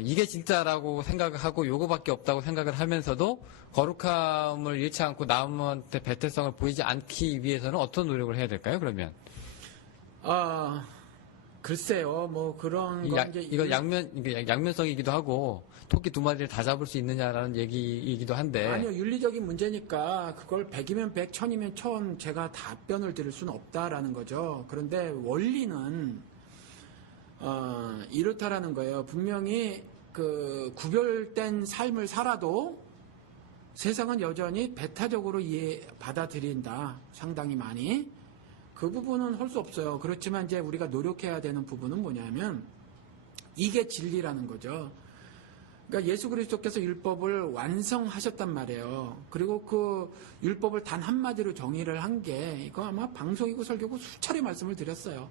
이게 진짜라고 생각하고 요거밖에 없다고 생각을 하면서도 거룩함을 잃지 않고 남한테 배틀성을 보이지 않기 위해서는 어떤 노력을 해야 될까요? 그러면 글쎄요, 뭐 그런 건 이제 이거 양면성이기도 하고 토끼 두 마리를 다 잡을 수 있느냐라는 얘기이기도 한데 아니요, 윤리적인 문제니까 그걸 100이면 100, 1000이면 1000 제가 답변을 드릴 수는 없다라는 거죠. 그런데 원리는 이렇다라는 거예요. 분명히 그 구별된 삶을 살아도 세상은 여전히 배타적으로 받아들인다. 상당히 많이. 그 부분은 할 수 없어요. 그렇지만 이제 우리가 노력해야 되는 부분은 뭐냐면 이게 진리라는 거죠. 그러니까 예수 그리스도께서 율법을 완성하셨단 말이에요. 그리고 그 율법을 단 한마디로 정의를 한 게 이거 아마 방송이고 설교고 수차례 말씀을 드렸어요.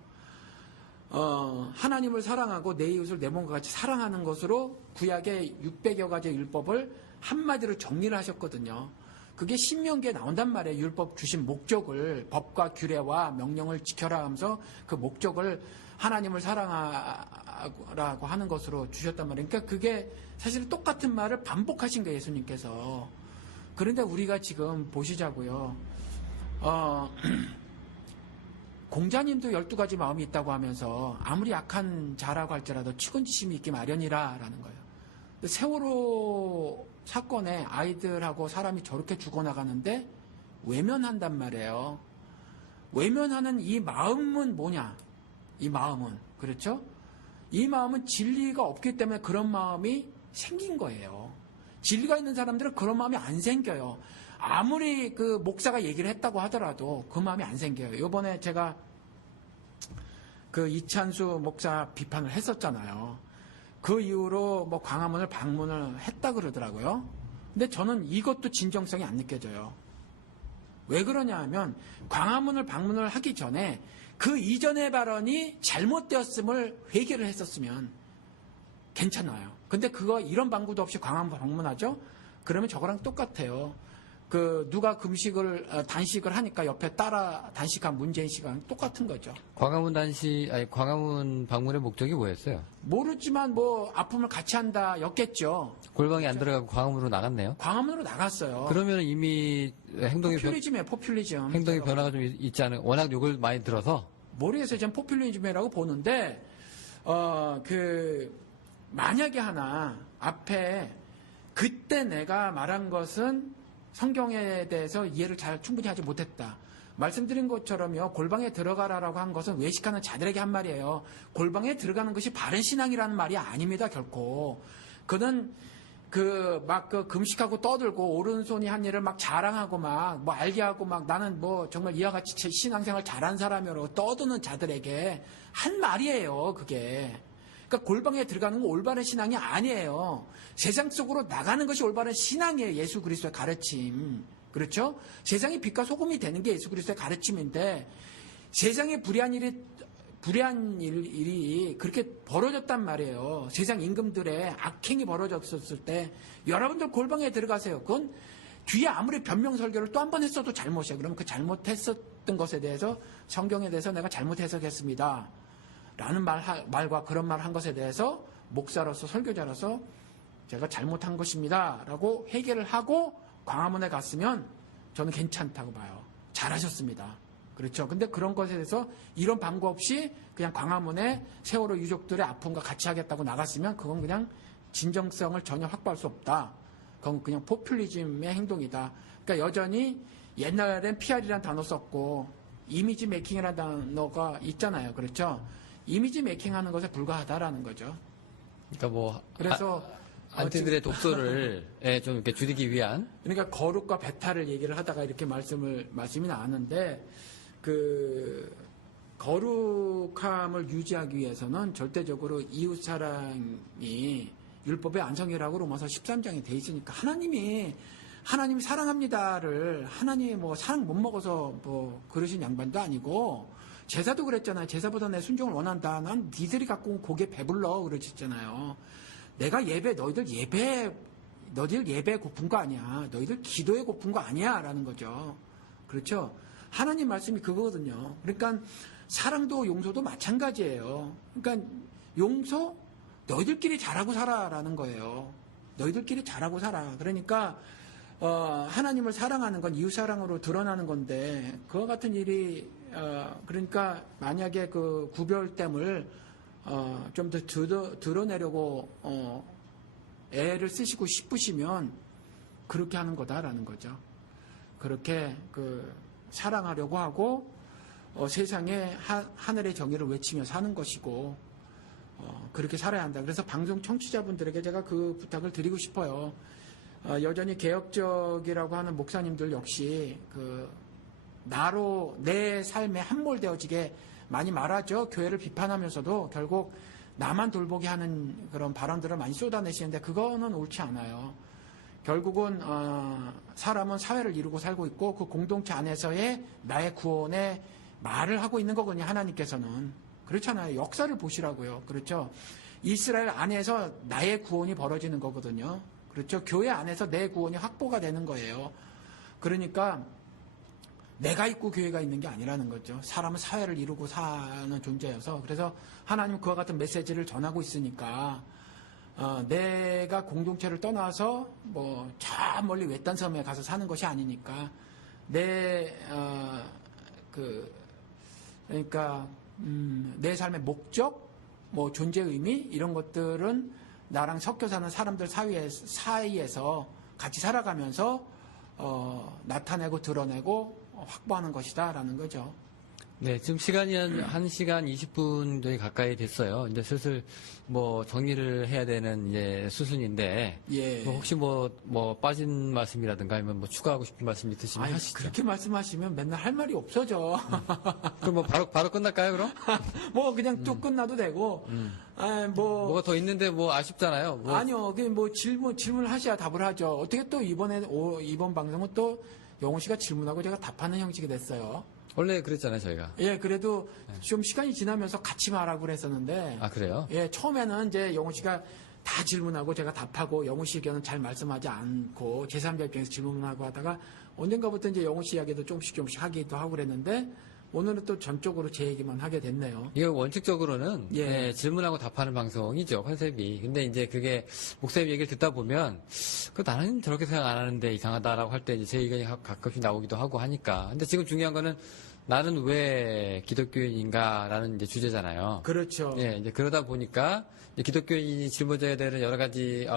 하나님을 사랑하고 내 이웃을 내 몸과 같이 사랑하는 것으로 구약의 600여 가지의 율법을 한마디로 정리를 하셨거든요. 그게 신명기에 나온단 말이에요. 율법 주신 목적을, 법과 규례와 명령을 지켜라 하면서 그 목적을 하나님을 사랑하라고 하는 것으로 주셨단 말이에요. 그러니까 그게 사실 똑같은 말을 반복하신 거예요, 예수님께서. 그런데 우리가 지금 보시자고요. 공자님도 12가지 마음이 있다고 하면서 아무리 약한 자라고 할지라도 측은지심이 있기 마련이라라는 거예요. 세월호 사건에 아이들하고 사람이 저렇게 죽어나가는데 외면한단 말이에요. 외면하는 이 마음은 뭐냐? 이 마음은, 그렇죠? 이 마음은 진리가 없기 때문에 그런 마음이 생긴 거예요. 진리가 있는 사람들은 그런 마음이 안 생겨요. 아무리 그 목사가 얘기를 했다고 하더라도 그 마음이 안 생겨요. 이번에 제가 그 이찬수 목사 비판을 했었잖아요. 그 이후로 뭐 광화문을 방문을 했다 그러더라고요. 근데 저는 이것도 진정성이 안 느껴져요. 왜 그러냐 하면 광화문을 방문을 하기 전에 그 이전의 발언이 잘못되었음을 회개를 했었으면 괜찮아요. 근데 그거 이런 방구도 없이 광화문 방문하죠? 그러면 저거랑 똑같아요. 그 누가 단식을 하니까 옆에 따라 단식한 문재인 씨가 똑같은 거죠. 광화문 방문의 목적이 뭐였어요? 모르지만 뭐 아픔을 같이 한다였겠죠. 골방에 안 들어가고 광화문으로 나갔네요. 광화문으로 나갔어요. 그러면 이미 포퓰리즘이에요, 포퓰리즘. 행동의 변화가 좀 있지 않은, 워낙 욕을 많이 들어서. 머리에서 전 포퓰리즘이라고 보는데, 만약에 하나 앞에 그때 내가 말한 것은 성경에 대해서 이해를 충분히 하지 못했다. 말씀드린 것처럼요, 골방에 들어가라라고 한 것은 외식하는 자들에게 한 말이에요. 골방에 들어가는 것이 바른 신앙이라는 말이 아닙니다, 결코. 그는 금식하고 떠들고 오른손이 한 일을 막 자랑하고 막 뭐 알게 하고 막 나는 뭐 정말 이와 같이 신앙생활 잘한 사람이라고 떠드는 자들에게 한 말이에요, 그게. 그러니까 골방에 들어가는 건 올바른 신앙이 아니에요. 세상 속으로 나가는 것이 올바른 신앙이에요, 예수 그리스도의 가르침. 그렇죠? 세상의 빛과 소금이 되는 게 예수 그리스도의 가르침인데 세상에 불의한 일이 그렇게 벌어졌단 말이에요. 세상 임금들의 악행이 벌어졌을 때 여러분들 골방에 들어가세요. 그건 뒤에 아무리 변명 설교를 또 한 번 했어도 잘못이에요. 그러면 그 잘못했었던 것에 대해서 성경에 대해서 내가 잘못 해석했습니다. 라는 말과 그런 말 한 것에 대해서 목사로서 설교자로서 제가 잘못한 것입니다. 라고 해결을 하고 광화문에 갔으면 저는 괜찮다고 봐요. 잘하셨습니다. 그렇죠. 근데 그런 것에 대해서 이런 방법 없이 그냥 광화문에 세월호 유족들의 아픔과 같이 하겠다고 나갔으면 그건 그냥 진정성을 전혀 확보할 수 없다. 그건 그냥 포퓰리즘의 행동이다. 그러니까 여전히 옛날엔 PR이라는 단어 썼고 이미지 메이킹이라는 단어가 있잖아요. 그렇죠. 이미지 메이킹하는 것에 불과하다라는 거죠. 그러니까 뭐 그래서 안티들의 독소를 좀 이렇게 줄이기 위한. 그러니까 거룩과 배탈을 얘기를 하다가 이렇게 말씀이 나왔는데 거룩함을 유지하기 위해서는 절대적으로 이웃 사랑이 율법의 안성이라고 로마서 13장에 돼 있으니까 하나님이 사랑합니다를 하나님이 뭐 사랑 못 먹어서 뭐 그러신 양반도 아니고 제사도 그랬잖아요. 제사보다 내 순종을 원한다. 난 니들이 갖고 온 고기에 배불러 그러셨잖아요. 내가 너희들 예배에 고픈 거 아니야. 너희들 기도에 고픈 거 아니야. 라는 거죠. 그렇죠. 하나님 말씀이 그거거든요. 그러니까 사랑도 용서도 마찬가지예요. 그러니까 용서 너희들끼리 잘하고 살아라는 거예요. 너희들끼리 잘하고 살아. 그러니까 하나님을 사랑하는 건 이웃 사랑으로 드러나는 건데 그와 같은 일이 그러니까 만약에 그 구별됨을 좀 더 드러내려고 애를 쓰시고 싶으시면 그렇게 하는 거다라는 거죠. 그렇게 사랑하려고 하고 세상에 하늘의 정의를 외치며 사는 것이고 그렇게 살아야 한다. 그래서 방송 청취자분들에게 제가 그 부탁을 드리고 싶어요. 여전히 개혁적이라고 하는 목사님들 역시 나로 내 삶에 함몰되어지게 많이 말하죠. 교회를 비판하면서도 결국 나만 돌보게 하는 그런 발언들을 많이 쏟아내시는데 그거는 옳지 않아요. 결국은 사람은 사회를 이루고 살고 있고 그 공동체 안에서의 나의 구원의 말을 하고 있는 거거든요. 하나님께서는. 그렇잖아요. 역사를 보시라고요. 그렇죠. 이스라엘 안에서 나의 구원이 벌어지는 거거든요. 그렇죠. 교회 안에서 내 구원이 확보가 되는 거예요. 그러니까 내가 있고 교회가 있는 게 아니라는 거죠. 사람은 사회를 이루고 사는 존재여서 그래서 하나님은 그와 같은 메시지를 전하고 있으니까 내가 공동체를 떠나서 뭐 저 멀리 외딴 섬에 가서 사는 것이 아니니까 그러니까 내 삶의 목적, 뭐 존재 의미 이런 것들은 나랑 섞여 사는 사람들 사이에서 같이 살아가면서 나타내고 드러내고 확보하는 것이다라는 거죠. 네, 지금 시간이 한 1시간 20분 정도 가까이 됐어요. 이제 슬슬 뭐 정리를 해야 되는 이제 수순인데. 예. 혹시 뭐 빠진 말씀이라든가 아니면 뭐 추가하고 싶은 말씀 있으시면 하시죠. 그렇게 말씀하시면 맨날 할 말이 없어져. 그럼 뭐 바로 끝날까요, 그럼? 뭐 그냥 쭉 끝나도 되고. 뭐가 더 있는데 뭐 아쉽잖아요. 아니요. 뭐 질문을 하셔야 답을 하죠. 어떻게 또 이번 방송은 또 영호 씨가 질문하고 제가 답하는 형식이 됐어요. 원래 그랬잖아요, 저희가. 예, 그래도 좀 시간이 지나면서 같이 말하고 그랬었는데. 아, 그래요? 예, 처음에는 이제 영호 씨가 다 질문하고 제가 답하고 영호 씨 의견은 잘 말씀하지 않고 제3자 입장에서 질문하고 하다가 언젠가부터 이제 영호 씨 이야기도 조금씩 하기도 하고 그랬는데 오늘은 또 전적으로 제 얘기만 하게 됐네요. 이거 원칙적으로는 예. 질문하고 답하는 방송이죠, 컨셉이. 근데 이제 그게 목사님 얘기를 듣다 보면 나는 저렇게 생각 안 하는데 이상하다라고 할 때 이제 제 의견이 가끔씩 나오기도 하고 하니까. 근데 지금 중요한 거는 나는 왜 기독교인인가라는 이제 주제잖아요. 그렇죠. 예, 이제 그러다 보니까 이제 기독교인이 짊어져야 되는 여러 가지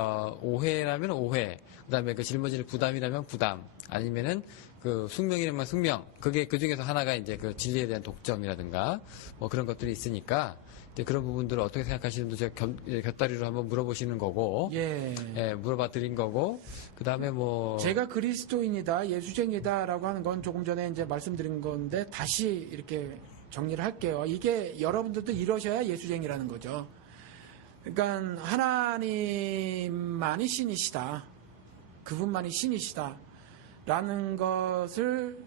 오해라면 오해, 그다음에 그 짊어지는 부담이라면 부담, 아니면은 그 숙명이라면 숙명, 그게 그 중에서 하나가 이제 그 진리에 대한 독점이라든가 뭐 그런 것들이 있으니까 이제 그런 부분들을 어떻게 생각하시는지 제가 곁다리로 한번 물어보시는 거고, 예. 물어봐 드린 거고, 그 다음에 뭐 제가 그리스도인이다, 예수쟁이다라고 하는 건 조금 전에 이제 말씀드린 건데 다시 이렇게 정리를 할게요. 이게 여러분들도 이러셔야 예수쟁이라는 거죠. 그러니까 하나님만이 신이시다. 그분만이 신이시다. 라는 것을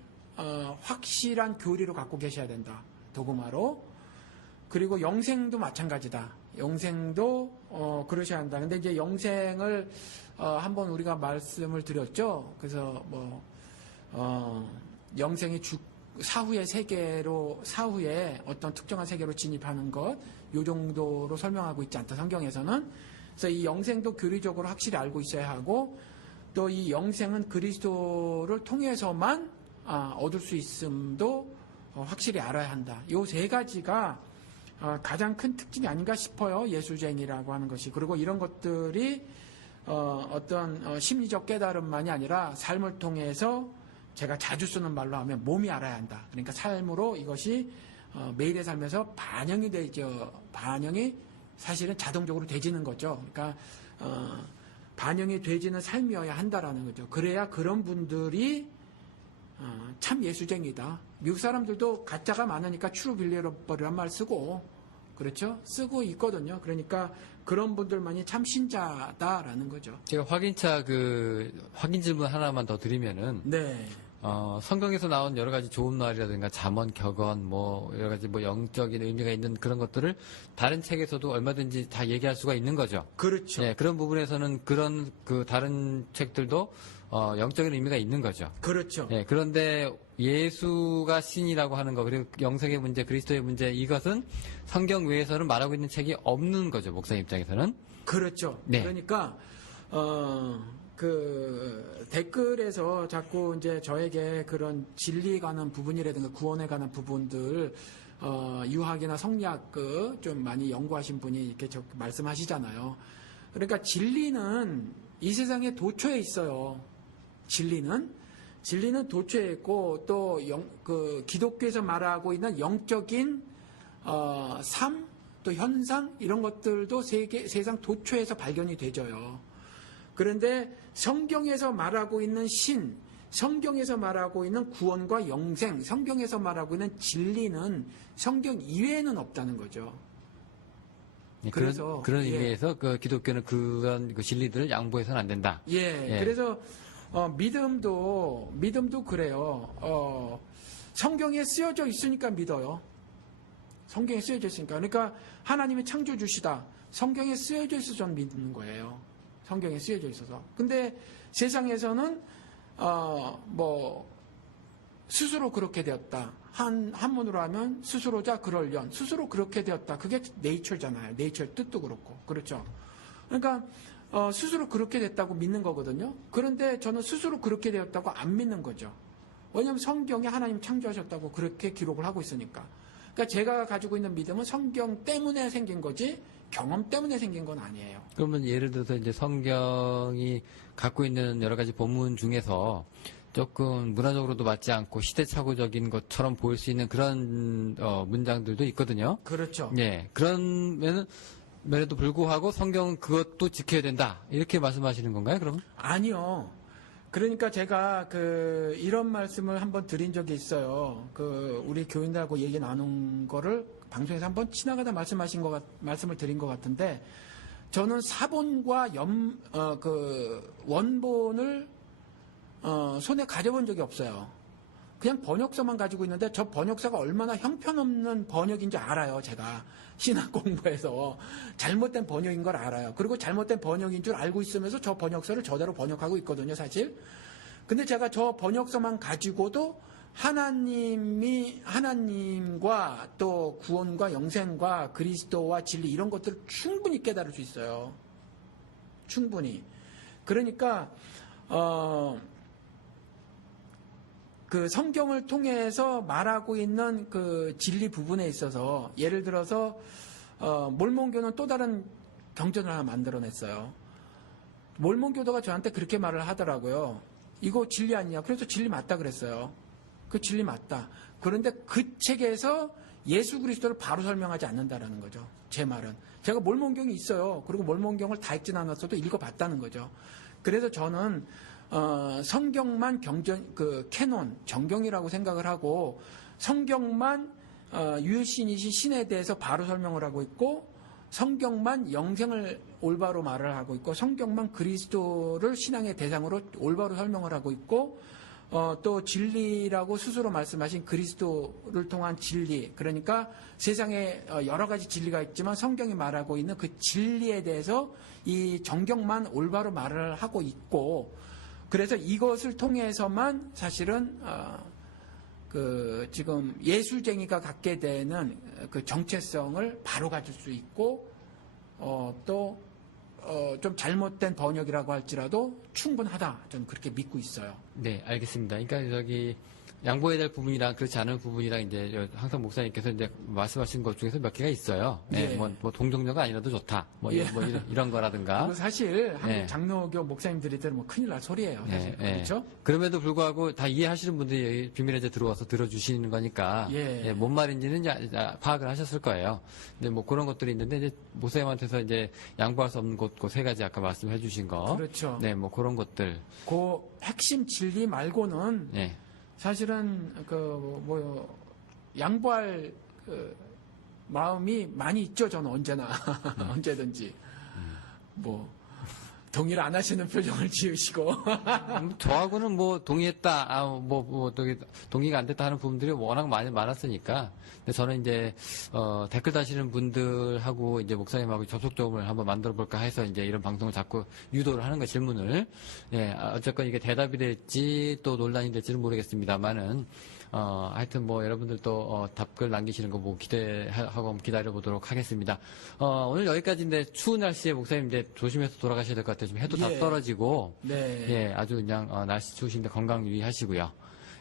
확실한 교리로 갖고 계셔야 된다. 도구마로. 그리고 영생도 마찬가지다. 영생도 그러셔야 한다. 근데 이제 영생을 한번 우리가 말씀을 드렸죠. 그래서 영생이 사후의 세계로 사후에 어떤 특정한 세계로 진입하는 것, 요 정도로 설명하고 있지 않다. 성경에서는. 그래서 이 영생도 교리적으로 확실히 알고 있어야 하고, 또 이 영생은 그리스도를 통해서만 얻을 수 있음도 확실히 알아야 한다. 요 세 가지가 가장 큰 특징이 아닌가 싶어요. 예수쟁이라고 하는 것이. 그리고 이런 것들이 어떤 심리적 깨달음만이 아니라 삶을 통해서 제가 자주 쓰는 말로 하면 몸이 알아야 한다. 그러니까 삶으로 이것이 매일의 삶에서 반영이 되죠. 반영이 사실은 자동적으로 되지는 거죠. 그러니까 반영이 되지는 삶이어야 한다라는 거죠. 그래야 그런 분들이 참 예수쟁이다. 미국 사람들도 가짜가 많으니까 트루 빌리버리란 말 쓰고, 그렇죠? 쓰고 있거든요. 그러니까 그런 분들만이 참 신자다라는 거죠. 제가 확인 질문 하나만 더 드리면은, 네. 성경에서 나온 여러 가지 좋은 말이라든가 잠언, 격언, 뭐 여러 가지 뭐 영적인 의미가 있는 그런 것들을 다른 책에서도 얼마든지 다 얘기할 수가 있는 거죠. 그렇죠. 네, 그런 부분에서는 그런 그 다른 책들도 영적인 의미가 있는 거죠. 그렇죠. 네, 그런데 예수가 신이라고 하는 거, 그리고 영생의 문제, 그리스도의 문제, 이것은 성경 외에서는 말하고 있는 책이 없는 거죠, 목사 입장에서는. 그렇죠. 네. 그러니까 그 댓글에서 자꾸 이제 저에게 그런 진리에 관한 부분이라든가 구원에 관한 부분들 유학이나 성리학 좀 많이 연구하신 분이 이렇게 말씀하시잖아요. 그러니까 진리는 이 세상에 도처에 있어요. 진리는 도처에 있고 또 기독교에서 말하고 있는 영적인 삶, 또 현상 이런 것들도 세상 도처에서 발견이 되져요. 그런데 성경에서 말하고 있는 신, 성경에서 말하고 있는 구원과 영생, 성경에서 말하고 있는 진리는 성경 이외에는 없다는 거죠. 네, 그래서 그런 의미에서 그 기독교는 그런 그 진리들을 양보해서는 안 된다. 예. 그래서 믿음도 그래요. 성경에 쓰여져 있으니까 믿어요. 성경에 쓰여져 있으니까. 그러니까 하나님이 창조주시다. 성경에 쓰여져 있어서 저는 믿는 거예요. 성경에 쓰여져 있어서. 근데 세상에서는 스스로 그렇게 되었다. 한문으로 하면 스스로자 그럴련. 스스로 그렇게 되었다. 그게 네이처잖아요. 네이처의 뜻도 그렇고. 그렇죠. 그러니까 스스로 그렇게 됐다고 믿는 거거든요. 그런데 저는 스스로 그렇게 되었다고 안 믿는 거죠. 왜냐하면 성경에 하나님 창조하셨다고 그렇게 기록을 하고 있으니까. 그러니까 제가 가지고 있는 믿음은 성경 때문에 생긴 거지 경험 때문에 생긴 건 아니에요. 그러면 예를 들어서 이제 성경이 갖고 있는 여러 가지 본문 중에서 조금 문화적으로도 맞지 않고 시대착오적인 것처럼 보일 수 있는 그런 문장들도 있거든요. 그렇죠. 예, 그런면에도 불구하고 성경은 그것도 지켜야 된다. 이렇게 말씀하시는 건가요, 그러면? 아니요. 그러니까 제가 이런 말씀을 한번 드린 적이 있어요. 우리 교인들하고 얘기 나눈 거를 방송에서 한번 지나가다 말씀을 드린 것 같은데, 저는 사본과 원본을 손에 가져본 적이 없어요. 그냥 번역서만 가지고 있는데 저 번역서가 얼마나 형편없는 번역인지 알아요. 제가 신학 공부해서 잘못된 번역인 걸 알아요. 그리고 잘못된 번역인 줄 알고 있으면서 저 번역서를 저대로 번역하고 있거든요, 사실. 근데 제가 저 번역서만 가지고도 하나님과 또 구원과 영생과 그리스도와 진리 이런 것들을 충분히 깨달을 수 있어요. 충분히. 그러니까 그 성경을 통해서 말하고 있는 그 진리 부분에 있어서 예를 들어서 몰몬교는 또 다른 경전을 하나 만들어냈어요. 몰몬교도가 저한테 그렇게 말을 하더라고요. 이거 진리 아니냐? 그래서 진리 맞다 그랬어요. 그 진리 맞다. 그런데 그 책에서 예수 그리스도를 바로 설명하지 않는다라는 거죠. 제 말은. 제가 몰몬경이 있어요. 그리고 몰몬경을 다 읽진 않았어도 읽어봤다는 거죠. 그래서 저는 성경만 캐논, 정경이라고 생각을 하고 성경만 유일신이신 신에 대해서 바로 설명을 하고 있고 성경만 영생을 올바로 말을 하고 있고 성경만 그리스도를 신앙의 대상으로 올바로 설명을 하고 있고 또 진리라고 스스로 말씀하신 그리스도를 통한 진리, 그러니까 세상에 여러 가지 진리가 있지만 성경이 말하고 있는 그 진리에 대해서 이 정경만 올바로 말을 하고 있고, 그래서 이것을 통해서만 사실은 그 지금 예술쟁이가 갖게 되는 그 정체성을 바로 가질 수 있고 또 좀 잘못된 번역이라고 할지라도 충분하다. 저는 그렇게 믿고 있어요. 네, 알겠습니다. 그러니까 저기 양보해야 될 부분이랑 그렇지 않은 부분이랑 이제 항상 목사님께서 이제 말씀하신 것 중에서 몇 개가 있어요. 네, 예. 뭐 동정녀가 아니라도 좋다. 예. 이런 거라든가. 그거 사실 한국 네. 장로교 목사님들이 들으면 큰일 날 소리예요. 사실. 예, 예. 그렇죠? 그럼에도 불구하고 다 이해하시는 분들이 여기 비밀의 제 들어와서 들어주시는 거니까 예. 뭔 말인지는 이제 파악을 하셨을 거예요. 근데 뭐 그런 것들이 있는데 이제 목사님한테서 이제 양보할 수 없는 곳, 그 세 가지 아까 말씀해 주신 거. 그렇죠. 네, 뭐 그런 것들. 그 핵심 진리 말고는 네. 사실은 양보할 그 마음이 많이 있죠. 저는 언제나 언제든지 뭐 동의를 안 하시는 표정을 지으시고 저하고는 뭐 동의했다, 동의가 안 됐다 하는 부분들이 워낙 많았으니까. 근데 저는 이제 댓글 다시는 분들하고 이제 목사님하고 접촉점을 한번 만들어 볼까 해서 이제 이런 방송을 자꾸 유도를 하는 거 질문을. 예, 어쨌건 이게 대답이 될지 또 논란이 될지는 모르겠습니다만은. 하여튼 뭐 여러분들도 답글 남기시는 거 뭐 기대하고 기다려 보도록 하겠습니다. 오늘 여기까지인데 추운 날씨에 목사님 이제 조심해서 돌아가셔야 될 것 같아요. 지금 해도 다 예. 떨어지고. 네. 예, 아주 그냥 날씨 추우신데 건강 유의하시고요.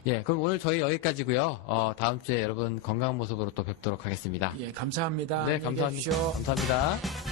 예, 그럼 오늘 저희 여기까지고요. 다음 주에 여러분 건강한 모습으로 또 뵙도록 하겠습니다. 예, 감사합니다. 네, 안녕히 감사합니다. 계십시오. 감사합니다.